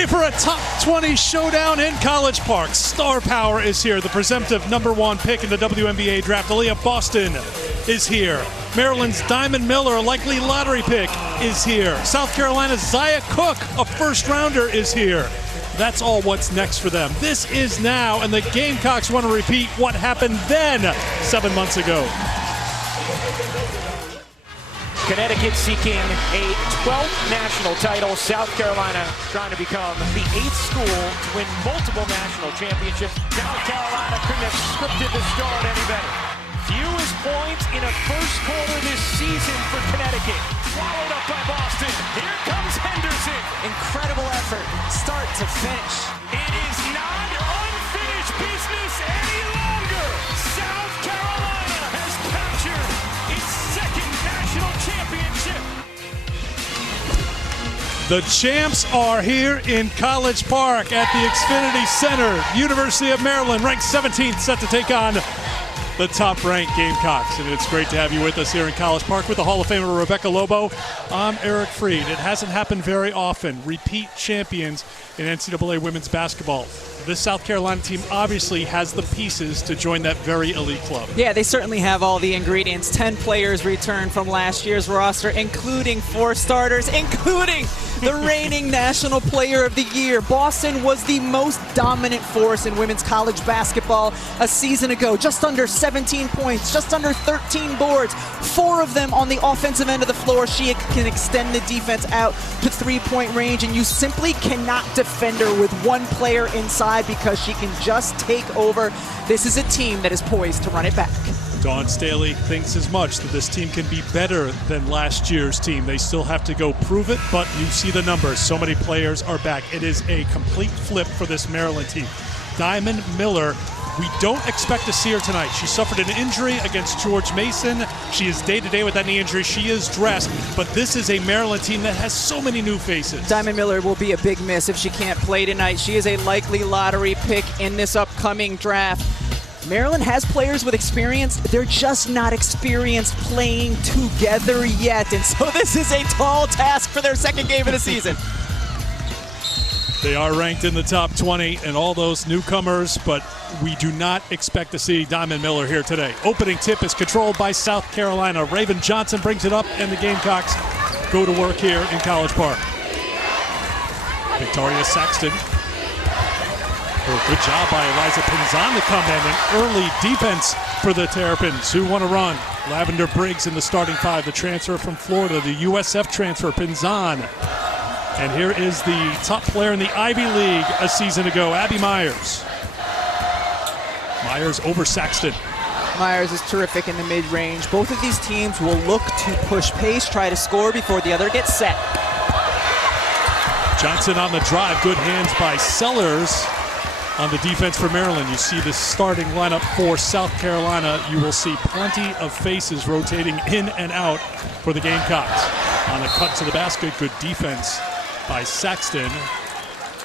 Ready for a top 20 showdown in College Park. Star Power is here. The presumptive #1 pick in the WNBA draft, Aaliyah Boston, is here. Maryland's Diamond Miller, a likely lottery pick, is here. South Carolina's Zia Cook, a first-rounder, is here. That's all what's next for them. This is now, and the Gamecocks want to repeat what happened then 7 months ago. Connecticut seeking a 12th national title. South Carolina trying to become the 8th school to win multiple national championships. South Carolina couldn't have scripted the start any better. Fewest points in a first quarter this season for Connecticut. Swallowed up by Boston. Here comes Henderson. Incredible effort, start to finish. It is not unfinished business any longer. South Carolina has captured its second national championship. The champs are here in College Park at the Xfinity Center. University of Maryland, ranked 17th, set to take on the top-ranked Gamecocks. And it's great to have you with us here in College Park with the Hall of Famer Rebecca Lobo. I'm Eric Freed. It hasn't happened very often. Repeat champions in NCAA women's basketball. This South Carolina team obviously has the pieces to join that very elite club. Yeah, they certainly have all the ingredients. 10 players returned from last year's roster, including 4 starters, including the reigning National Player of the Year. Boston was the most dominant force in women's college basketball a season ago. Just under 17 points, just under 13 boards, 4 of them on the offensive end of the floor. She can extend the defense out to 3-point range, and you simply cannot defend her with one player inside because she can just take over. This is a team that is poised to run it back. Dawn Staley thinks as much, that this team can be better than last year's team. They still have to go prove it, but you see the numbers. So many players are back. It is a complete flip for this Maryland team. Diamond Miller, we don't expect to see her tonight. She suffered an injury against George Mason. She is day-to-day with that knee injury. She is dressed, but this is a Maryland team that has so many new faces. Diamond Miller will be a big miss if she can't play tonight. She is a likely lottery pick in this upcoming draft. Maryland has players with experience. They're just not experienced playing together yet, and so this is a tall task for their second game of the season. They are ranked in the top 20 and all those newcomers, but we do not expect to see Diamond Miller here today. Opening tip is controlled by South Carolina. Raven Johnson brings it up, and the Gamecocks go to work here in College Park. Victoria Saxton. Good job by Eliza Pinzon to come in. An early defense for the Terrapins, who want to run. Lavender Briggs in the starting 5, the transfer from Florida, the USF transfer, Pinzon. And here is the top player in the Ivy League a season ago, Abby Myers. Myers over Saxton. Myers is terrific in the mid-range. Both of these teams will look to push pace, try to score before the other gets set. Johnson on the drive. Good hands by Sellers on the defense for Maryland. You see the starting lineup for South Carolina. You will see plenty of faces rotating in and out for the Gamecocks. On the cut to the basket, good defense by Saxton.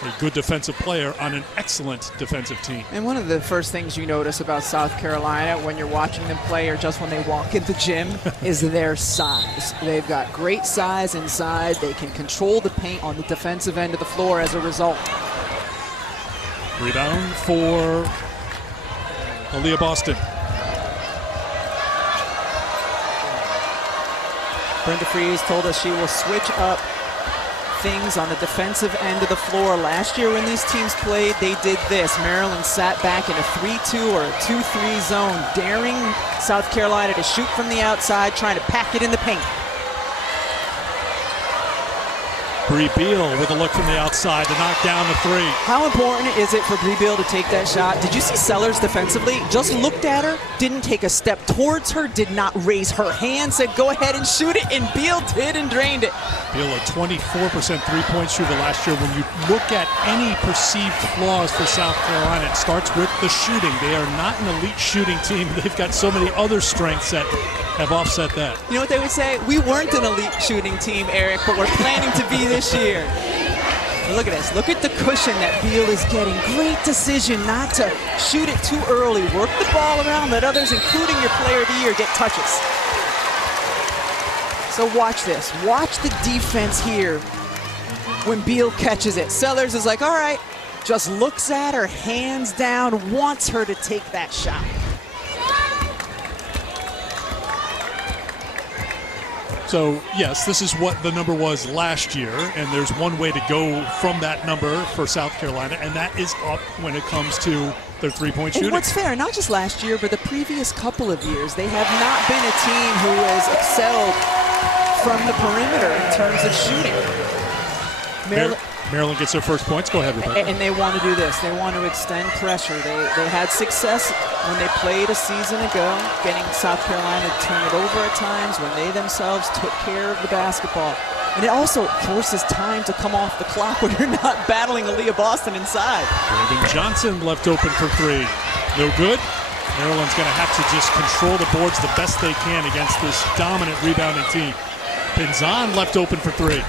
A good defensive player on an excellent defensive team. And one of the first things you notice about South Carolina when you're watching them play or just when they walk in the gym is their size. They've got great size inside. They can control the paint on the defensive end of the floor as a result. Rebound for Aaliyah Boston. Brenda Fries told us she will switch up things on the defensive end of the floor. Last year when these teams played, they did this. Maryland sat back in a 3-2 or a 2-3 zone, daring South Carolina to shoot from the outside, trying to pack it in the paint. Bree Beal with a look from the outside to knock down the 3. How important is it for Bree Beal to take that shot? Did you see Sellers defensively? Just looked at her, didn't take a step towards her, did not raise her hand, said go ahead and shoot it, and Beal did and drained it. Beal a 24% three-point shooter last year. When you look at any perceived flaws for South Carolina, it starts with the shooting. They are not an elite shooting team. They've got so many other strengths that have offset that. You know what they would say? We weren't an elite shooting team, Eric, but we're planning to be this year. Look at this. Look at the cushion that Beal is getting. Great decision not to shoot it too early. Work the ball around. Let others, including your player of the year, get touches. So watch this. Watch the defense here. when Beal catches it. Sellers is like, all right, just looks at her, hands down, wants her to take that shot. So, yes, this is what the number was last year, and there's one way to go from that number for South Carolina, and that is up when it comes to their three-point shooting. And what's fair, not just last year, but the previous couple of years, they have not been a team who has excelled from the perimeter in terms of shooting. Maryland gets their first points. Go ahead, Rebecca. And they want to do this. They want to extend pressure. They had success when they played a season ago, getting South Carolina to turn it over at times when they themselves took care of the basketball. And it also forces time to come off the clock when you're not battling Aaliyah Boston inside. Brandon Johnson left open for three. No good. Maryland's going to have to just control the boards the best they can against this dominant rebounding team. Pinzan left open for three.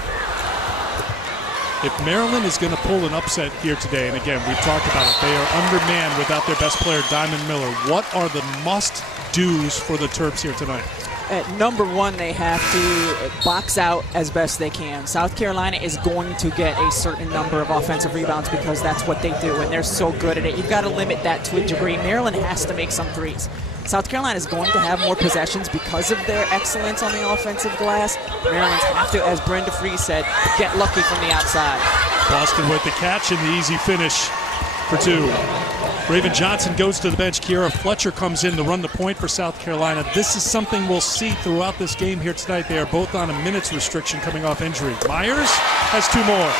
If Maryland is going to pull an upset here today, and again, we've talked about it, they are undermanned without their best player, Diamond Miller. What are the must-dos for the Terps here tonight? At number one, they have to box out as best they can. South Carolina is going to get a certain number of offensive rebounds because that's what they do, and they're so good at it. You've got to limit that to a degree. Maryland has to make some threes. South Carolina is going to have more possessions because of their excellence on the offensive glass. Maryland's have to, as Brenda Free said, get lucky from the outside. Boston with the catch and the easy finish for two. Raven Johnson goes to the bench. Kiera Fletcher comes in to run the point for South Carolina. This is something we'll see throughout this game here tonight. They are both on a minutes restriction coming off injury. Myers has two more.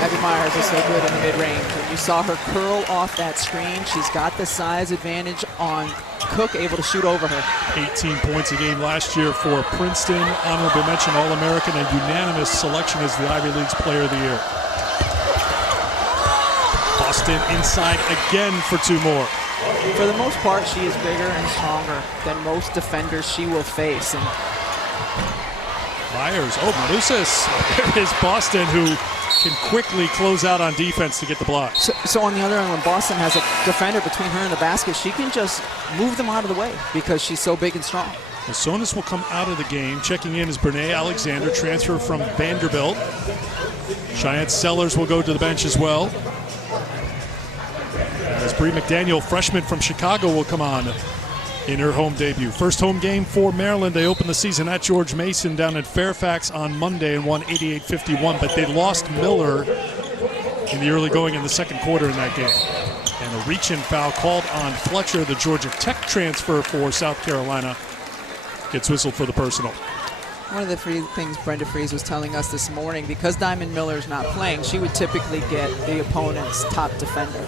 Abby Myers is so good in the mid-range. When you saw her curl off that screen, she's got the size advantage on Cook, able to shoot over her. 18 points a game last year for Princeton. Honorable mention All-American and unanimous selection as the Ivy League's Player of the Year. Boston inside again for two more. For the most part, she is bigger and stronger than most defenders she will face. And Myers, Malusas. There is Boston, who can quickly close out on defense to get the block. So on the other end, when Boston has a defender between her and the basket, she can just move them out of the way because she's so big and strong. Sonis will come out of the game. Checking in is Brene Alexander, transfer from Vanderbilt. Cheyenne Sellers will go to the bench as well. As Bree McDaniel, freshman from Chicago, will come on in her home debut. First home game for Maryland. They opened the season at George Mason down in Fairfax on Monday and won 88-51, but they lost Miller in the early going in the second quarter in that game. And a reach-in foul called on Fletcher, the Georgia Tech transfer for South Carolina, gets whistled for the personal. One of the things Brenda Freeze was telling us this morning, because Diamond Miller's not playing, she would typically get the opponent's top defender.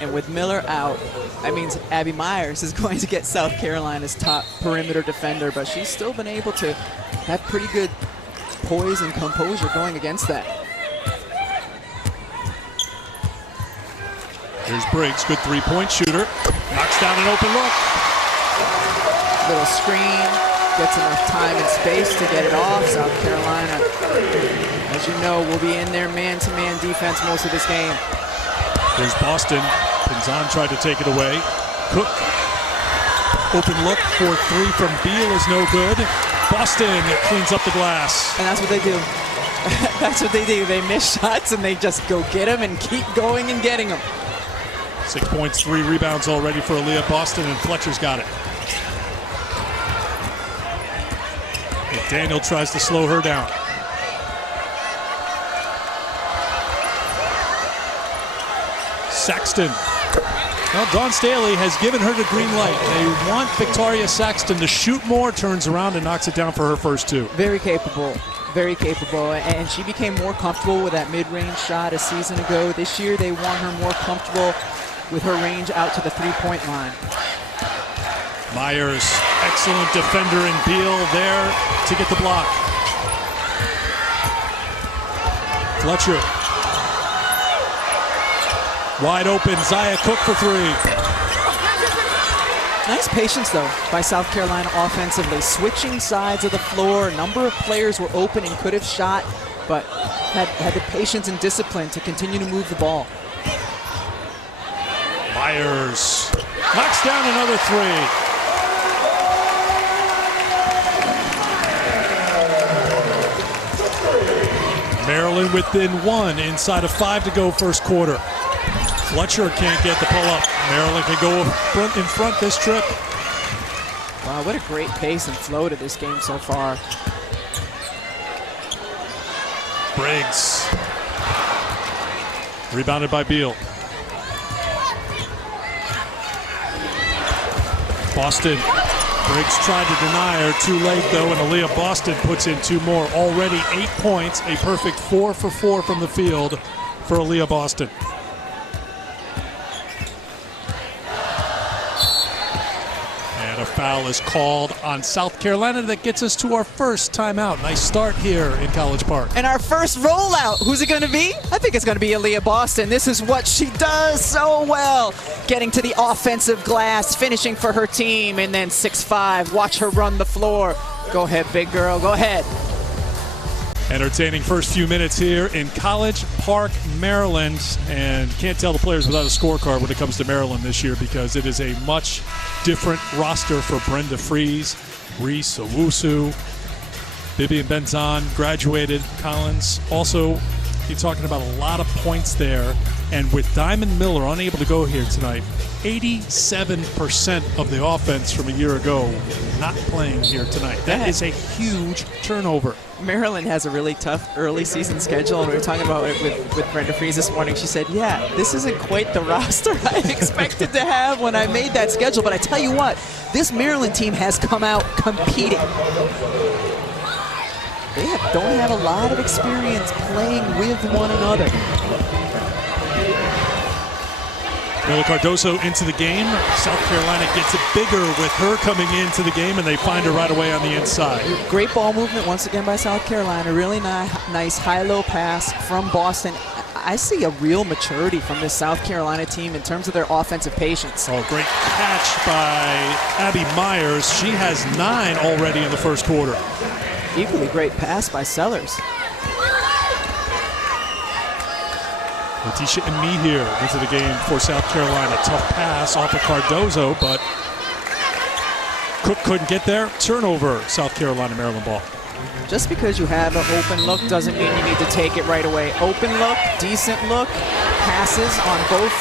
And with Miller out, that means Abby Myers is going to get South Carolina's top perimeter defender, but she's still been able to have pretty good poise and composure going against that. Here's Briggs, good three-point shooter. Knocks down an open look. Little screen, gets enough time and space to get it off. South Carolina, as you know, will be in their man-to-man defense most of this game. There's Boston. Pinzan tried to take it away. Cook, open look for three from Beal is no good. Boston cleans up the glass. And that's what they do. That's what they do. They miss shots and they just go get them and keep going and getting them. 6 points, 3 rebounds already for Aaliyah Boston, and Fletcher's got it. McDaniel tries to slow her down. Saxton. Well, Dawn Staley has given her the green light. They want Victoria Saxton to shoot more, turns around and knocks it down for her first two. Very capable, and she became more comfortable with that mid-range shot a season ago. This year they want her more comfortable with her range out to the three-point line. Myers, excellent defender, and Beal there to get the block. Fletcher. Wide open, Zaya Cook for three. Nice patience, though, by South Carolina offensively. Switching sides of the floor. A number of players were open and could have shot, but had the patience and discipline to continue to move the ball. Myers knocks down another three. Maryland within 1, inside of 5 to go first quarter. Fletcher can't get the pull-up. Maryland can go in front this trip. Wow, what a great pace and flow to this game so far. Briggs. Rebounded by Beal. Boston. Briggs tried to deny her. Too late, though, and Aaliyah Boston puts in 2 more. Already 8 points. A perfect 4 for 4 from the field for Aaliyah Boston. And a foul is called on South Carolina. That gets us to our first timeout. Nice start here in College Park. And our first rollout, who's it going to be? I think it's going to be Aaliyah Boston. This is what she does so well. Getting to the offensive glass, finishing for her team, and then 6'5". Watch her run the floor. Go ahead, big girl. Go ahead. Entertaining first few minutes here in College Park, Maryland. And can't tell the players without a scorecard when it comes to Maryland this year, because it is a much different roster for Brenda Fries, Reese Owusu, Vivian Benzon, graduated, Collins. Also, you're talking about a lot of points there. And with Diamond Miller unable to go here tonight, 87% of the offense from a year ago not playing here tonight. That is a huge turnover. Maryland has a really tough early season schedule, and we were talking about it with Brenda Fries this morning. She said, yeah, this isn't quite the roster I expected to have when I made that schedule, but I tell you what, this Maryland team has come out competing. They don't have a lot of experience playing with one another. Miller Cardoso into the game. South Carolina gets it bigger with her coming into the game, and they find her right away on the inside. Great ball movement once again by South Carolina. Really nice high-low pass from Boston. I see a real maturity from this South Carolina team in terms of their offensive patience. Oh, great catch by Abby Myers. She has 9 already in the first quarter. Equally great pass by Sellers. Letitia and me here into the game for South Carolina. Tough pass off of Cardozo, but Cook couldn't get there. Turnover, South Carolina, Maryland ball. Just because you have an open look doesn't mean you need to take it right away. Open look, decent look, passes on both.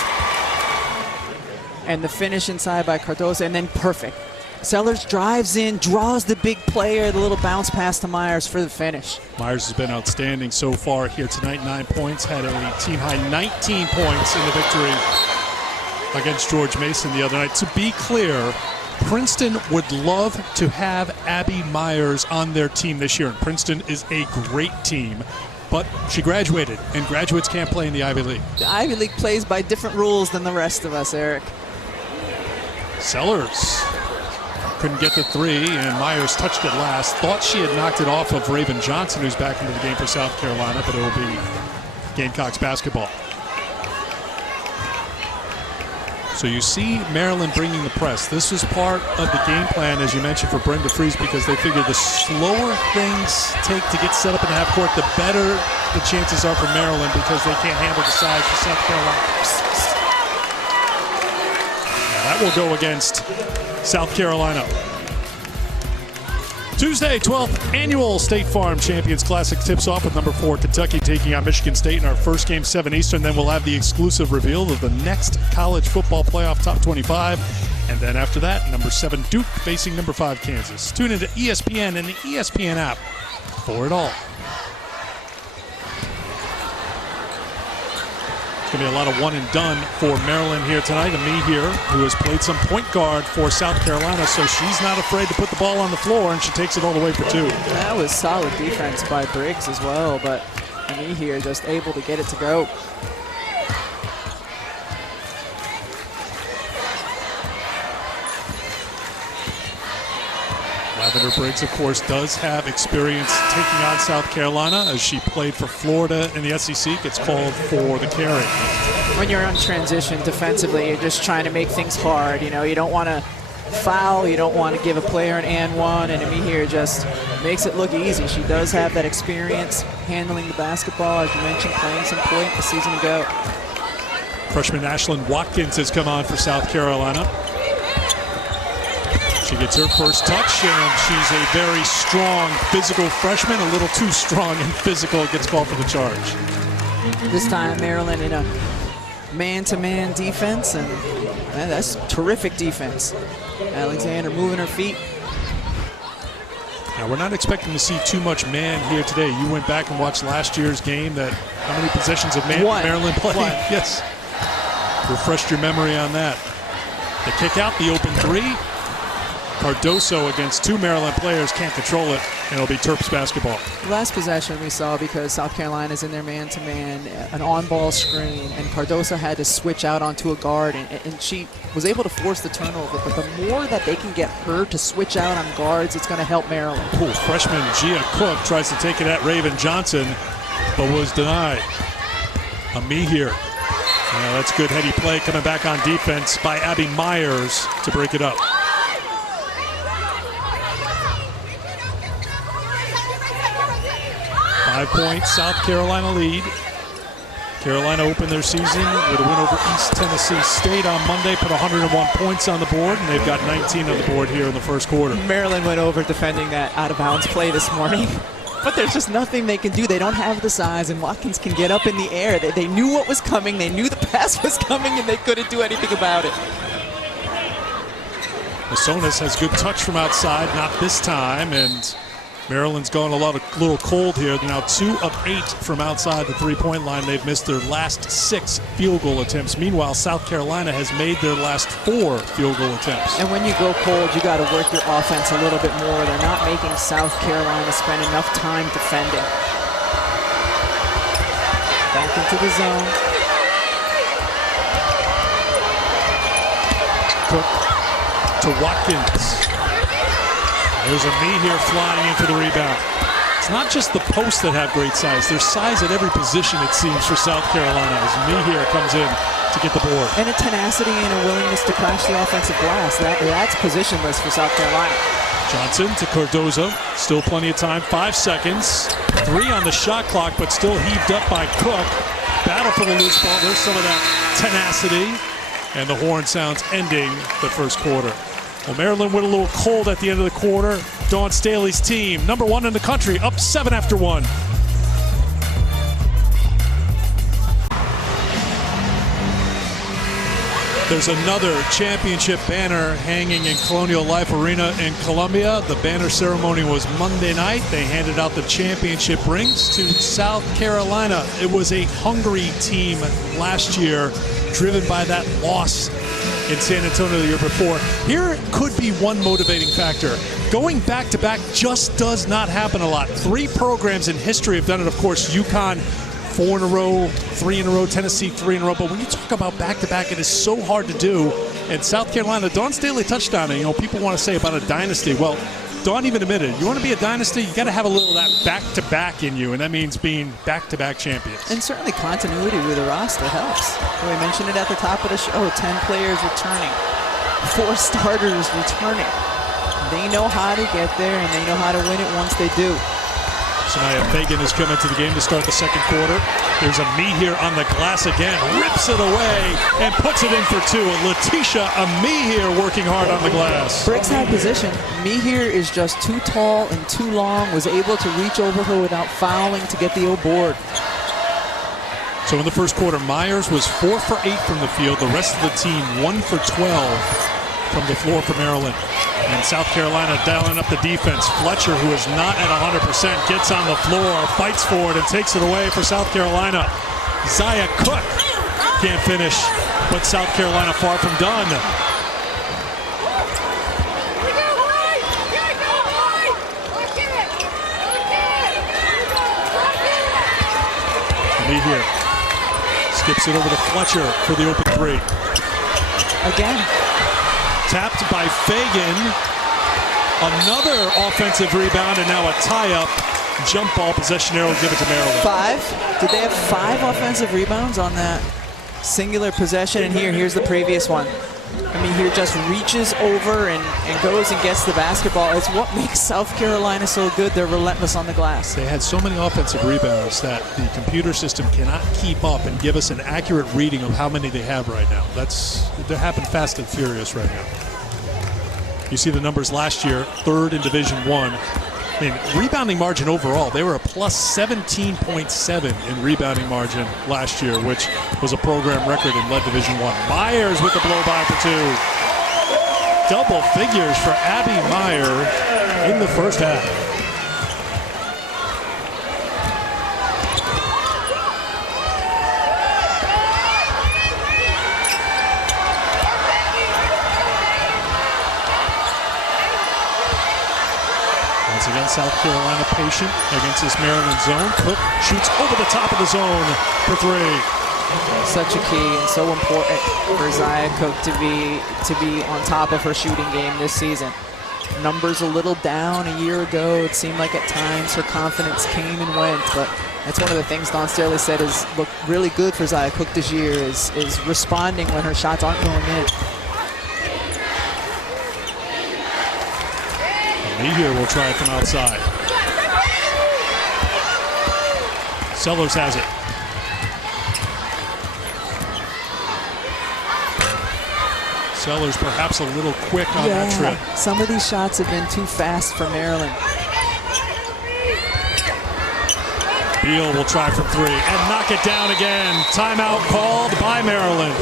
And the finish inside by Cardozo, and then perfect. Sellers drives in, draws the big player, the little bounce pass to Myers for the finish. Myers has been outstanding so far here tonight. 9 points, had a team-high 19 points in the victory against George Mason the other night. To be clear, Princeton would love to have Abby Myers on their team this year, and Princeton is a great team. But she graduated, and graduates can't play in the Ivy League. The Ivy League plays by different rules than the rest of us, Eric. Sellers couldn't get the 3, and Myers touched it last. Thought she had knocked it off of Raven Johnson, who's back into the game for South Carolina, but it will be Gamecocks basketball. So you see Maryland bringing the press. This was part of the game plan, as you mentioned, for Brenda Fries, because they figured the slower things take to get set up in the half court, the better the chances are for Maryland, because they can't handle the size for South Carolina. Now that will go against South Carolina. Tuesday, 12th annual State Farm Champions Classic tips off with number 4 Kentucky taking on Michigan State in our first game, 7 Eastern. Then we'll have the exclusive reveal of the next college football playoff top 25. And then after that, number 7 Duke facing number 5 Kansas. Tune into ESPN and the ESPN app for it all. It's going to be a lot of one and done for Maryland here tonight. And me here, who has played some point guard for South Carolina, so she's not afraid to put the ball on the floor, and she takes it all the way for 2. That was solid defense by Briggs as well, but me here just able to get it to go. Lavender Briggs, of course, does have experience taking on South Carolina, as she played for Florida in the SEC, gets called for the carry. When you're on transition defensively, you're just trying to make things hard. You know, you don't want to foul, you don't want to give a player an and one, and me here just makes it look easy. She does have that experience handling the basketball, as you mentioned, playing some point a season ago. Freshman Ashlyn Watkins has come on for South Carolina. She gets her first touch, and she's a very strong physical freshman, a little too strong and physical, gets called for the charge. This time Maryland in a man-to-man defense, and that's terrific defense. Alexander moving her feet. Now, we're not expecting to see too much man here today. You went back and watched last year's game. How many possessions of man Maryland played? Yes. Refreshed your memory on that. The kick out, the open three. Cardoso against two Maryland players, can't control it, and it'll be Terps basketball. Last possession we saw, because South Carolina's in their man-to-man, an on-ball screen, and Cardoso had to switch out onto a guard, and she was able to force the turnover. But the more that they can get her to switch out on guards, it's going to help Maryland. Cool. Freshman Gia Cook tries to take it at Raven Johnson, but was denied. Me here. That's good heady play coming back on defense by Abby Myers to break it up. 5-point South Carolina lead. Carolina opened their season with a win over East Tennessee State on Monday, put 101 points on the board, and they've got 19 on the board here in the first quarter. Maryland went over defending that out-of-bounds play this morning, but there's just nothing they can do. They don't have the size, and Watkins can get up in the air. They knew what was coming. They knew the pass was coming, and they couldn't do anything about it. Masonis has good touch from outside, not this time, and Maryland's gone a little cold here. They're now 2 of 8 from outside the three-point line. They've missed their last 6 field goal attempts. Meanwhile, South Carolina has made their last 4 field goal attempts. And when you go cold, you got to work your offense a little bit more. They're not making South Carolina spend enough time defending. Back into the zone. Cook to Watkins. There's a knee here flying in for the rebound. It's not just the posts that have great size. There's size at every position, it seems, for South Carolina as knee here comes in to get the board. And a tenacity and a willingness to crash the offensive glass. That's positionless for South Carolina. Johnson to Cardoso. Still plenty of time. 5 seconds. 3 on the shot clock, but still heaved up by Cook. Battle for the loose ball. There's some of that tenacity. And the horn sounds ending the first quarter. Well, Maryland went a little cold at the end of the quarter. Dawn Staley's team, number 1 in the country, up 7 after 1. There's another championship banner hanging in Colonial Life Arena in Columbia. The banner ceremony was Monday night. They handed out the championship rings to South Carolina. It was a hungry team last year, driven by that loss in San Antonio the year before. Here could be one motivating factor. Going back-to-back just does not happen a lot. 3 programs in history have done it, of course. UConn, 4 in a row, 3 in a row, Tennessee 3 in a row. But when you talk about back-to-back, it is so hard to do. And South Carolina, Dawn Staley touched on it. People want to say about a dynasty. Well, Dawn even admitted, you want to be a dynasty, you got to have a little of that back-to-back in you, and that means being back-to-back champions. And certainly continuity with the roster helps. We mentioned it at the top of the show, 10 players returning, 4 starters returning. They know how to get there, and they know how to win it once they do. Sanaya Fagan has come into the game to start the second quarter. There's a me here on the glass again, rips it away and puts it in for 2. Letitia Amihir working hard on the glass. Briggs had position. Mihir is just too tall and too long, was able to reach over her without fouling to get the board. So in the first quarter, Myers was 4 for 8 from the field. The rest of the team 1 for 12 from the floor for Maryland. And South Carolina dialing up the defense. Fletcher, who is not at 100%, gets on the floor, fights for it, and takes it away for South Carolina. Zaya Cook can't finish, but South Carolina far from done. Lee here skips it over to Fletcher for the open 3. Again. Tapped by Fagan. Another offensive rebound, and now a tie-up. Jump ball possession arrow, give it to Maryland. 5? Did they have 5 offensive rebounds on that singular possession? And here's the previous one. Here just reaches over and goes and gets the basketball. It's what makes South Carolina so good. They're relentless on the glass. They had so many offensive rebounds that the computer system cannot keep up and give us an accurate reading of how many they have right now. They're happening fast and furious right now. You see the numbers last year, 3rd in Division I. I mean, rebounding margin overall, they were a plus 17.7 in rebounding margin last year, which was a program record in lead Division I. Myers with the blow by for 2. Double figures for Abby Meyer in the first half. Once again, South Carolina patient against this Maryland zone. Cook shoots over the top of the zone for 3. Such a key and so important for Zia Cook to be on top of her shooting game this season. Numbers a little down a year ago. It seemed like at times her confidence came and went, but that's one of the things Don Staley said is looked really good for Zia Cook this year is responding when her shots aren't going in. Lee here will try it from outside. Sellers has it. Sellers perhaps a little quick on that trip. Some of these shots have been too fast for Maryland. Beal will try from 3 and knock it down again. Timeout called by Maryland.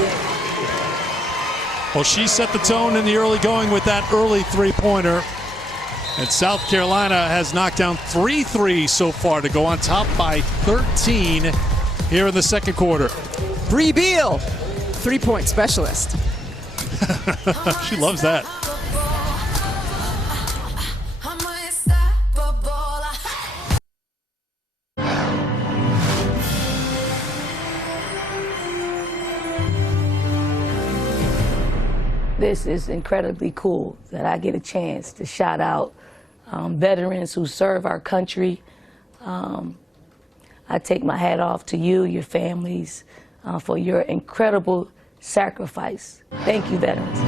Well, she set the tone in the early going with that early 3-pointer. And South Carolina has knocked down 3 threes so far to go on top by 13 here in the second quarter. Bree Beal, 3-point specialist. She loves that. This is incredibly cool that I get a chance to shout out veterans who serve our country. I take my hat off to you, your families, for your incredible sacrifice. Thank you, veterans.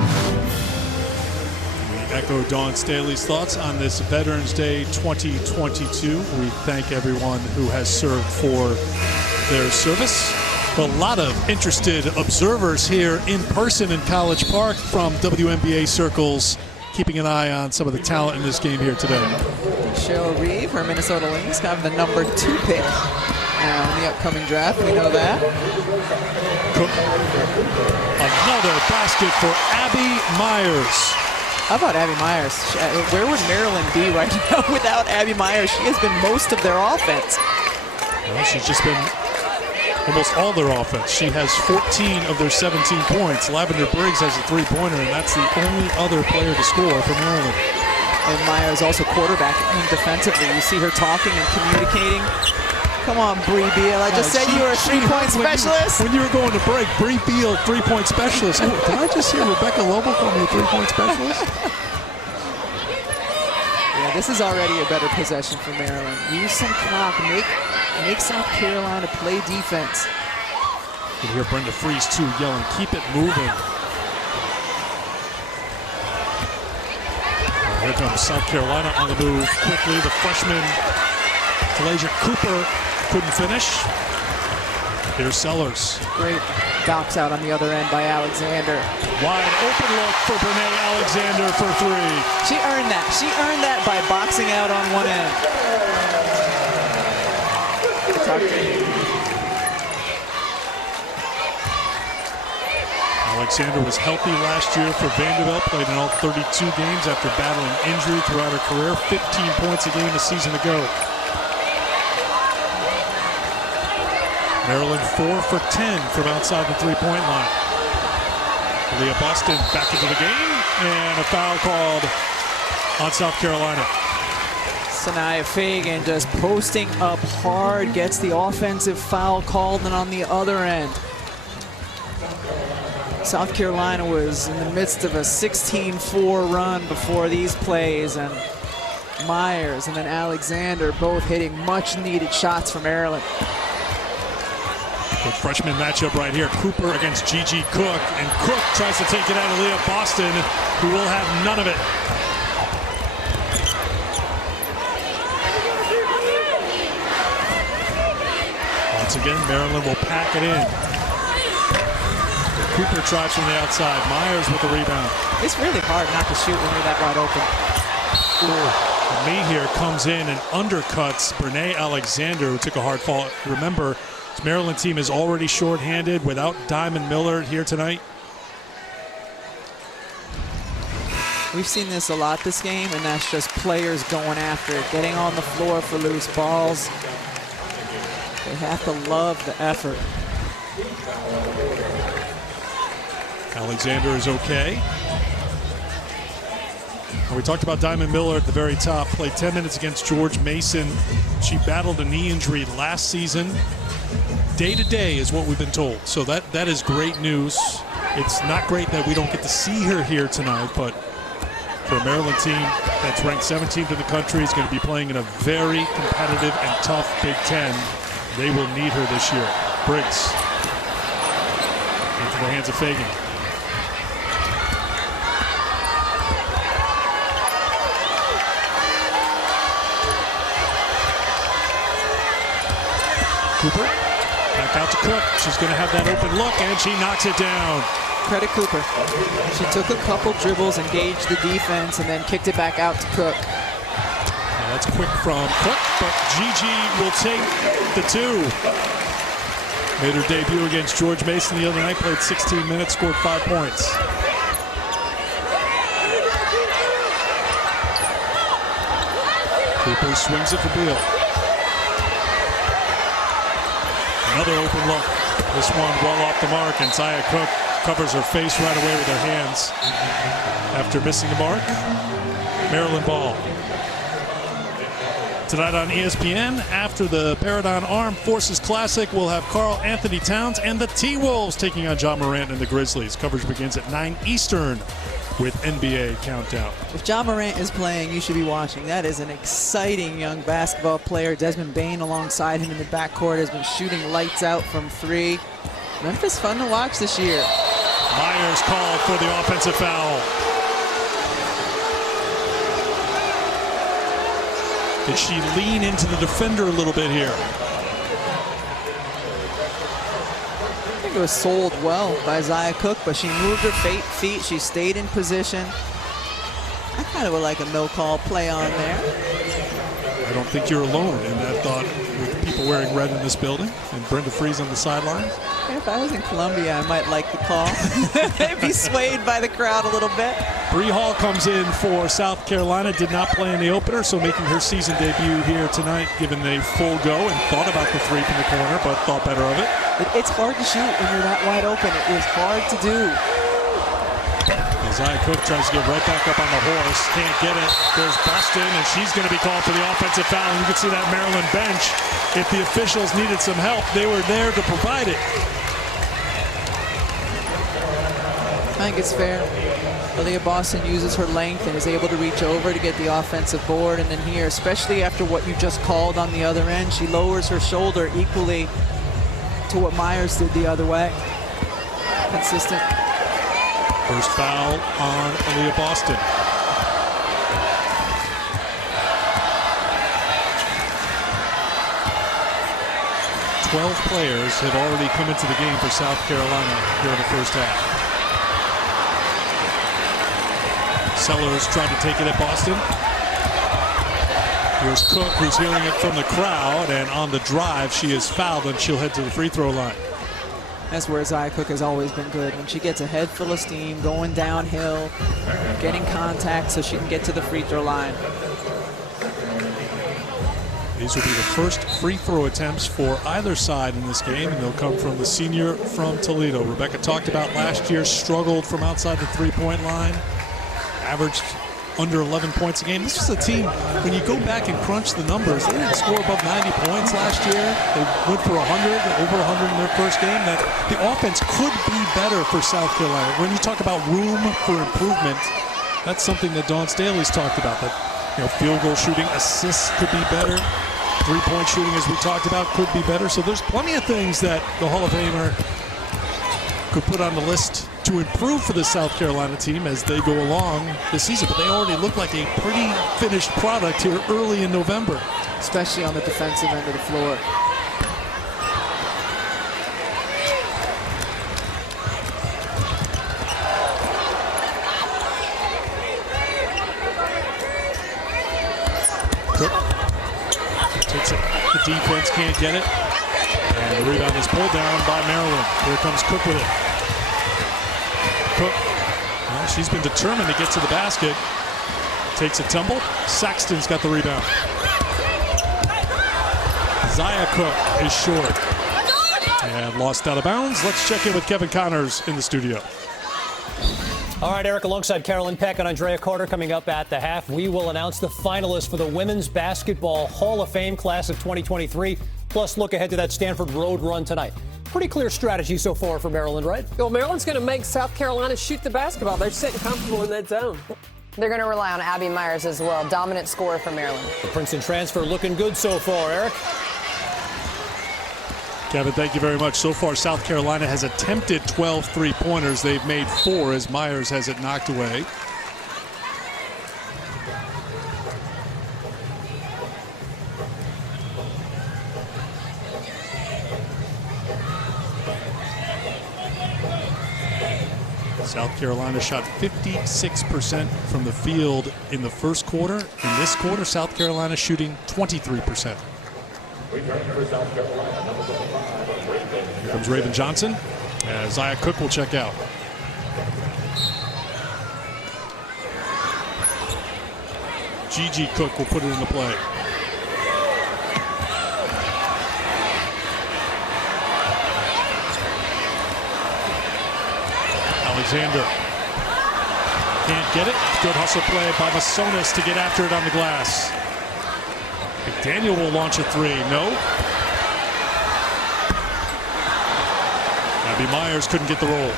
We echo Dawn Staley's thoughts on this Veterans Day 2022. We thank everyone who has served for their service. A lot of interested observers here in person in College Park from WNBA circles, keeping an eye on some of the talent in this game here today. Cheryl Reeve, her Minnesota Lynx, have the number 2 pick now in the upcoming draft. We know that. Cook. Another basket for Abby Myers. How about Abby Myers? Where would Maryland be right now without Abby Myers? She has been most of their offense. Well, she's just been almost all their offense. She has 14 of their 17 points. Lavender Briggs has a 3-pointer, and that's the only other player to score for Maryland. And Myers also quarterbacking defensively. You see her talking and communicating. Come on, Bree Beal. I just said you were a 3-point specialist. When you were going to break, Bree Beal, 3-point specialist. Did I just hear Rebecca Lobo call me a 3-point specialist? Yeah, this is already a better possession for Maryland. Use some clock. Make South Carolina play defense. You can hear Brenda Freese, too, yelling, keep it moving. Here comes South Carolina on the move quickly. The freshman, Talasia Cooper, couldn't finish. Here's Sellers. Great box out on the other end by Alexander. Wide open look for Brene Alexander for 3. She earned that. She earned that by boxing out on one end. Alexander was healthy last year for Vanderbilt, played in all 32 games after battling injury throughout her career, 15 points a game a season ago. Maryland 4 for 10 from outside the 3-point line. Leah Boston back into the game, and a foul called on South Carolina. Sanaya Fagan just posting up hard, gets the offensive foul called, and on the other end, South Carolina was in the midst of a 16-4 run before these plays, and Myers and then Alexander both hitting much-needed shots for Maryland. Good freshman matchup right here. Cooper against Gigi Cook, and Cook tries to take it out of Leah Boston, who will have none of it. Once again, Maryland will pack it in. Cooper tries from the outside. Myers with the rebound. It's really hard not to shoot when you're that wide open. Mehier comes in and undercuts Brene Alexander, who took a hard fall. Remember, this Maryland team is already shorthanded without Diamond Miller here tonight. We've seen this a lot this game, and that's just players going after it, getting on the floor for loose balls. They have to love the effort. Alexander is okay. And we talked about Diamond Miller at the very top. Played 10 minutes against George Mason. She battled a knee injury last season. Day to day is what we've been told. So that is great news. It's not great that we don't get to see her here tonight, but for a Maryland team that's ranked 17th in the country, is going to be playing in a very competitive and tough Big Ten. They will need her this year. Briggs into the hands of Fagan. Cooper, back out to Cook. She's going to have that open look, and she knocks it down. Credit Cooper. She took a couple dribbles, engaged the defense, and then kicked it back out to Cook. Yeah, that's quick from Cook, but Gigi will take the two. Made her debut against George Mason the other night, played 16 minutes, scored 5 points. Cooper swings it for Beal. Another open look. This one well off the mark, and Zaya Cook covers her face right away with her hands after missing the mark. Maryland ball. Tonight on ESPN, after the Paradigm Armed Forces Classic, we'll have Karl Anthony Towns and the T-Wolves taking on John Morant and the Grizzlies. Coverage begins at 9 Eastern with NBA Countdown. If John Morant is playing, you should be watching. That is an exciting young basketball player. Desmond Bane alongside him in the backcourt has been shooting lights out from three. Memphis fun to watch this year. Myers called for the offensive foul. Did she lean into the defender a little bit here? I think it was sold well by Zaya Cook, but she moved her feet. She stayed in position. I kind of would like a no-call play on there. I don't think you're alone in that thought with people wearing red in this building and Brenda Freeze on the sideline. If I was in Columbia, I might like the call. They'd be swayed by the crowd a little bit. Bree Hall comes in for South Carolina, did not play in the opener, so making her season debut here tonight, given a full go and thought about the three from the corner, but thought better of it. It's hard to shoot when you're that wide open. It was hard to do. Zaya Cook tries to get right back up on the horse, can't get it. There's Boston, and she's going to be called for the offensive foul. And you can see that Maryland bench. If the officials needed some help, they were there to provide it. I think it's fair. Aaliyah Boston uses her length and is able to reach over to get the offensive board. And then here, especially after what you just called on the other end, she lowers her shoulder equally to what Myers did the other way. Consistent. First foul on Aaliyah Boston. Twelve players have already come into the game for South Carolina here in the first half. Sellers tried to take it at Boston. Here's Cook, who's hearing it from the crowd, and on the drive, she is fouled, and she'll head to the free throw line. That's where Zaya Cook has always been good. When she gets a head full of steam, going downhill, getting contact so she can get to the free throw line. These will be the first free throw attempts for either side in this game, and they'll come from the senior from Toledo. Rebecca talked about last year, struggled from outside the three-point line, averaged under 11 points a game. This was a team, when you go back and crunch the numbers, they didn't score above 90 points last year. They went for 100, over 100 in their first game. That the offense could be better for South Carolina. When you talk about room for improvement, that's something that Dawn Staley's talked about. That field goal shooting, assists could be better. Three-point shooting, as we talked about, could be better. So there's plenty of things that the Hall of Famer could put on the list to improve for the South Carolina team as they go along this season. But they already look like a pretty finished product here early in November. Especially on the defensive end of the floor. defense can't get it. And the rebound is pulled down by Maryland. Here comes Cook with it. Cook, well, she's been determined to get to the basket. Takes a tumble. Saxton's got the rebound. Zaya Cook is short. And lost out of bounds. Let's check in with Kevin Connors in the studio. All right, Eric, alongside Carolyn Peck and Andrea Carter coming up at the half, we will announce the finalists for the Women's Basketball Hall of Fame class of 2023, plus look ahead to that Stanford road run tonight. Pretty clear strategy so far for Maryland, right? Well, Maryland's going to make South Carolina shoot the basketball. They're sitting comfortable in that zone. They're going to rely on Abby Myers as well. Dominant scorer for Maryland. The Princeton transfer looking good so far, Eric. Kevin, thank you very much. So far, South Carolina has attempted 12 three-pointers. They've made 4 as Myers has it knocked away. South Carolina shot 56% from the field in the first quarter. In this quarter, South Carolina shooting 23%. Here comes Raven Johnson as Zaya Cook will check out. Gigi Cook will put it into play. Alexander can't get it. Good hustle play by Masonis to get after it on the glass. McDaniel will launch a 3. No. Abby Myers couldn't get the roll.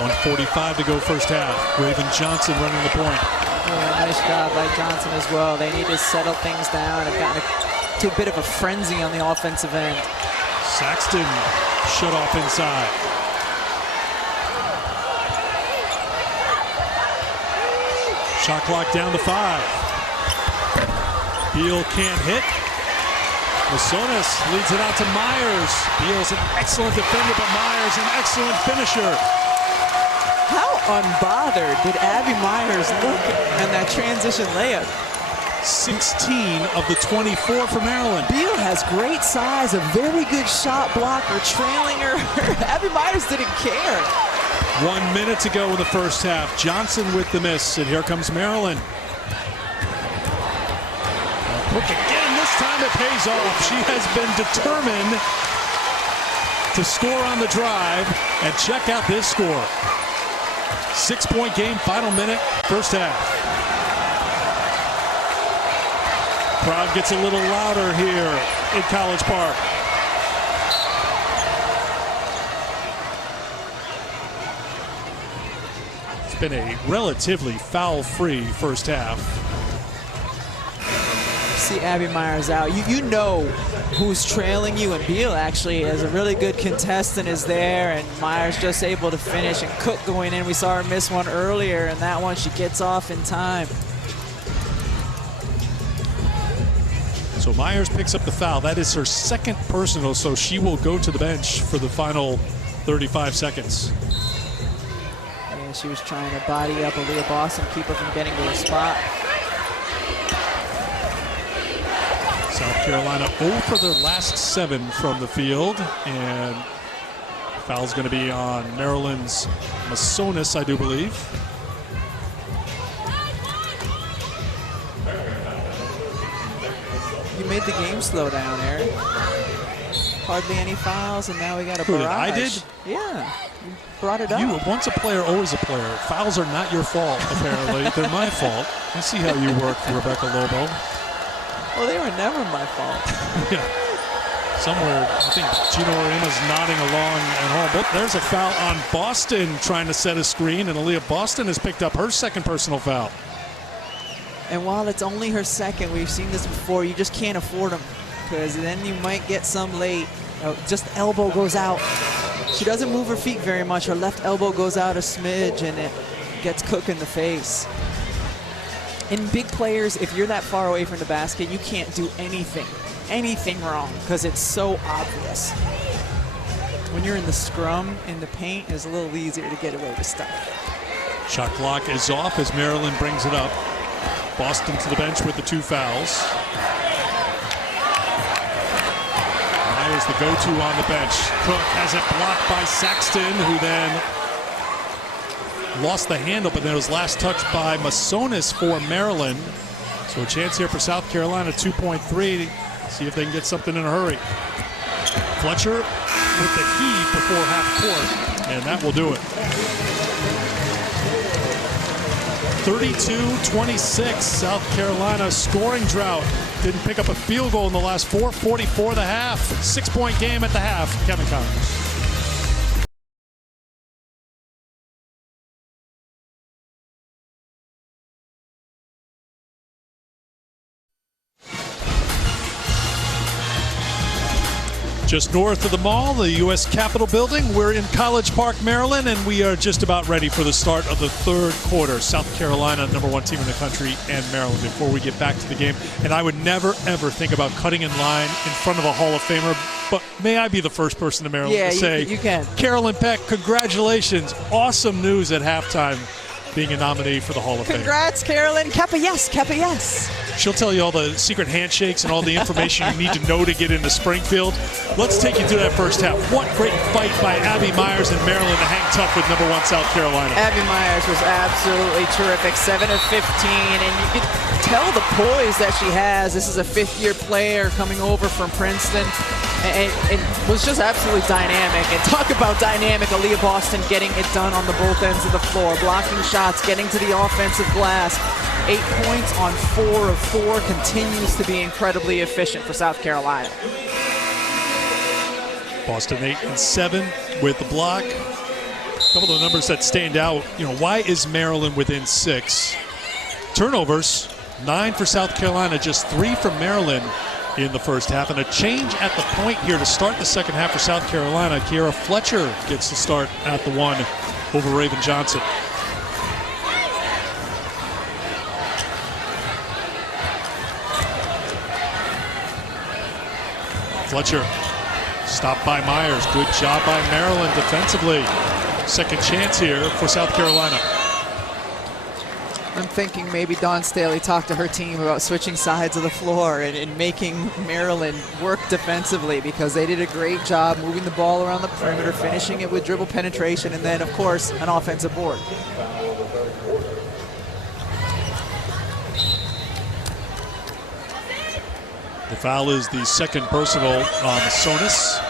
1:45 to go first half. Raven Johnson running the point. Yeah, nice job by Johnson as well. They need to settle things down and gotten to a bit of a frenzy on the offensive end. Saxton shut off inside. Shot clock down to 5. Beal can't hit. Masonis leads it out to Myers. Beal's an excellent defender, but Myers an excellent finisher. How unbothered did Abby Myers look in that transition layup? 16 of the 24 for Maryland. Beal has great size, a very good shot blocker, trailing her. Abby Myers didn't care. 1 minute to go in the first half. Johnson with the miss, and here comes Maryland. Quick again, this time it pays off. She has been determined to score on the drive, and check out this score. 6-point game, final minute, first half. Crowd gets a little louder here in College Park. It's been a relatively foul-free first half. See Abby Myers out. You know who's trailing you, and Beal actually is a really good contestant is there, and Myers just able to finish, and Cook going in. We saw her miss one earlier, and that one she gets off in time. So Myers picks up the foul. That is her second personal, so she will go to the bench for the final 35 seconds. And she was trying to body up Aaliyah Boston, keep her from getting to a spot. South Carolina 0 for their last 7 from the field, and foul's going to be on Maryland's Masonis, I do believe. You made the game slow down, Eric. Hardly any fouls, and now we got a Who barrage. did? I did? Yeah, you brought it up. You, once a player, always a player. Fouls are not your fault, apparently. They're my fault. I see how you work, Rebecca Lobo. Well, they were never my fault. Yeah. Somewhere, I think Gino Arima's nodding along at home. But there's a foul on Boston trying to set a screen, and Aaliyah Boston has picked up her second personal foul. And while it's only her second, we've seen this before, you just can't afford them, because then you might get some late. Just elbow goes out. She doesn't move her feet very much. Her left elbow goes out a smidge, and it gets Cook in the face. In big players, if you're that far away from the basket, you can't do anything wrong, because it's so obvious. When you're in the scrum, in the paint, it's a little easier to get away with stuff. Shot clock is off as Maryland brings it up. Boston to the bench with the 2 fouls. Myers the go-to on the bench. Cook has it blocked by Saxton, who then lost the handle, but then it was last touched by Masonis for Maryland. So a chance here for South Carolina, 2.3. See if they can get something in a hurry. Fletcher with the heave before half court, and that will do it. 32-26, South Carolina scoring drought. Didn't pick up a field goal in the last 4, 44 the half. 6-point game at the half, Gamecocks. Just north of the mall, the U.S. Capitol building. We're in College Park, Maryland, and we are just about ready for the start of the third quarter. South Carolina, #1 team in the country, and Maryland before we get back to the game. And I would never, ever think about cutting in line in front of a Hall of Famer, but may I be the first person in Maryland to say, you can. Carolyn Peck, congratulations. Awesome news at halftime, being a nominee for the Hall of Fame. Congrats, Carolyn. Kappa yes, Kappa yes. She'll tell you all the secret handshakes and all the information you need to know to get into Springfield. Let's take you through that first half. What great fight by Abby Myers and Maryland to hang tough with #1 South Carolina. Abby Myers was absolutely terrific, 7 of 15, and you could tell the poise that she has. This is a 5th-year player coming over from Princeton, and was just absolutely dynamic. And talk about dynamic, Aaliyah Boston getting it done on the both ends of the floor, blocking shots, getting to the offensive glass. 8 points on 4 of 4, continues to be incredibly efficient for South Carolina. Boston 8 and 7 with the block. A couple of the numbers that stand out. Why is Maryland within 6? Turnovers, 9 for South Carolina, just 3 for Maryland in the first half. And a change at the point here to start the second half for South Carolina. Kiera Fletcher gets the start at the 1 over Raven Johnson. Fletcher stopped by Myers. Good job by Maryland defensively. Second chance here for South Carolina. I'm thinking maybe Dawn Staley talked to her team about switching sides of the floor and making Maryland work defensively, because they did a great job moving the ball around the perimeter, finishing it with dribble penetration, and then, of course, an offensive board. The foul is the second personal on Masonis.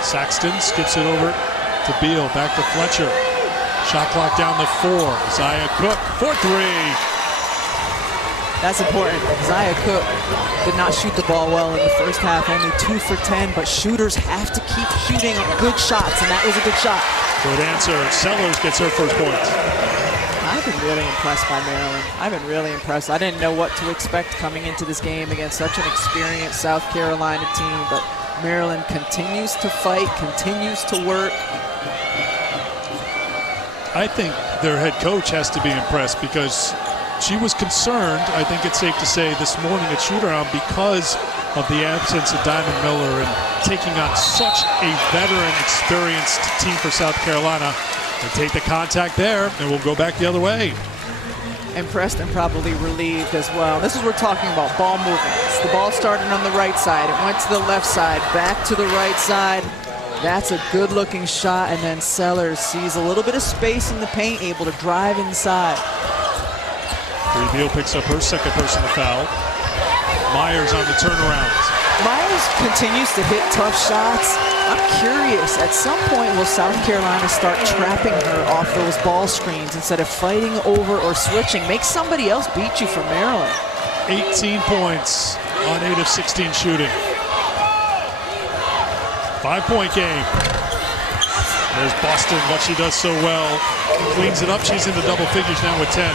Saxton skips it over to Beal, back to Fletcher. Shot clock down to 4. Zaya Cook for 3. That's important. Zaya Cook did not shoot the ball well in the first half, only 2 for 10, but shooters have to keep shooting good shots, and that was a good shot. Good answer. Sellers gets her first points. I've been really impressed by Maryland. I've been really impressed. I didn't know what to expect coming into this game against such an experienced South Carolina team, but Maryland continues to fight, continues to work. I think their head coach has to be impressed, because she was concerned, I think it's safe to say, this morning at shoot-around because of the absence of Diamond Miller and taking on such a veteran, experienced team for South Carolina. They take the contact there, and we'll go back the other way. Impressed and probably relieved as well. This is what we're talking about, ball movements. The ball started on the right side. It went to the left side, back to the right side. That's a good-looking shot, and then Sellers sees a little bit of space in the paint, able to drive inside. Beal picks up her second personal foul. Myers on the turnaround. Myers continues to hit tough shots. I'm curious, at some point will South Carolina start trapping her off those ball screens instead of fighting over or switching? Make somebody else beat you from Maryland. 18 points on 8 of 16 shooting. 5-point game. There's Boston, what she does so well. Cleans it up, she's into double figures now with 10.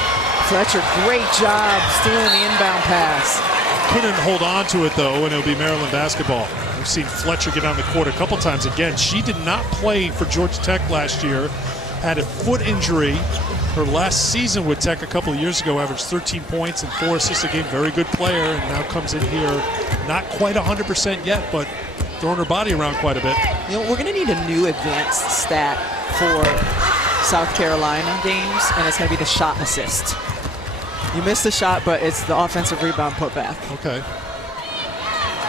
Fletcher, great job stealing the inbound pass. Couldn't hold on to it, though, and it'll be Maryland basketball. We've seen Fletcher get on the court a couple times again. She did not play for Georgia Tech last year, had a foot injury. Her last season with Tech a couple of years ago averaged 13 points and 4 assists a game. Very good player, and now comes in here not quite 100% yet, but throwing her body around quite a bit. You know, we're going to need a new advanced stat for South Carolina games, and it's going to be the shot assist. You missed the shot, but it's the offensive rebound putback. Okay.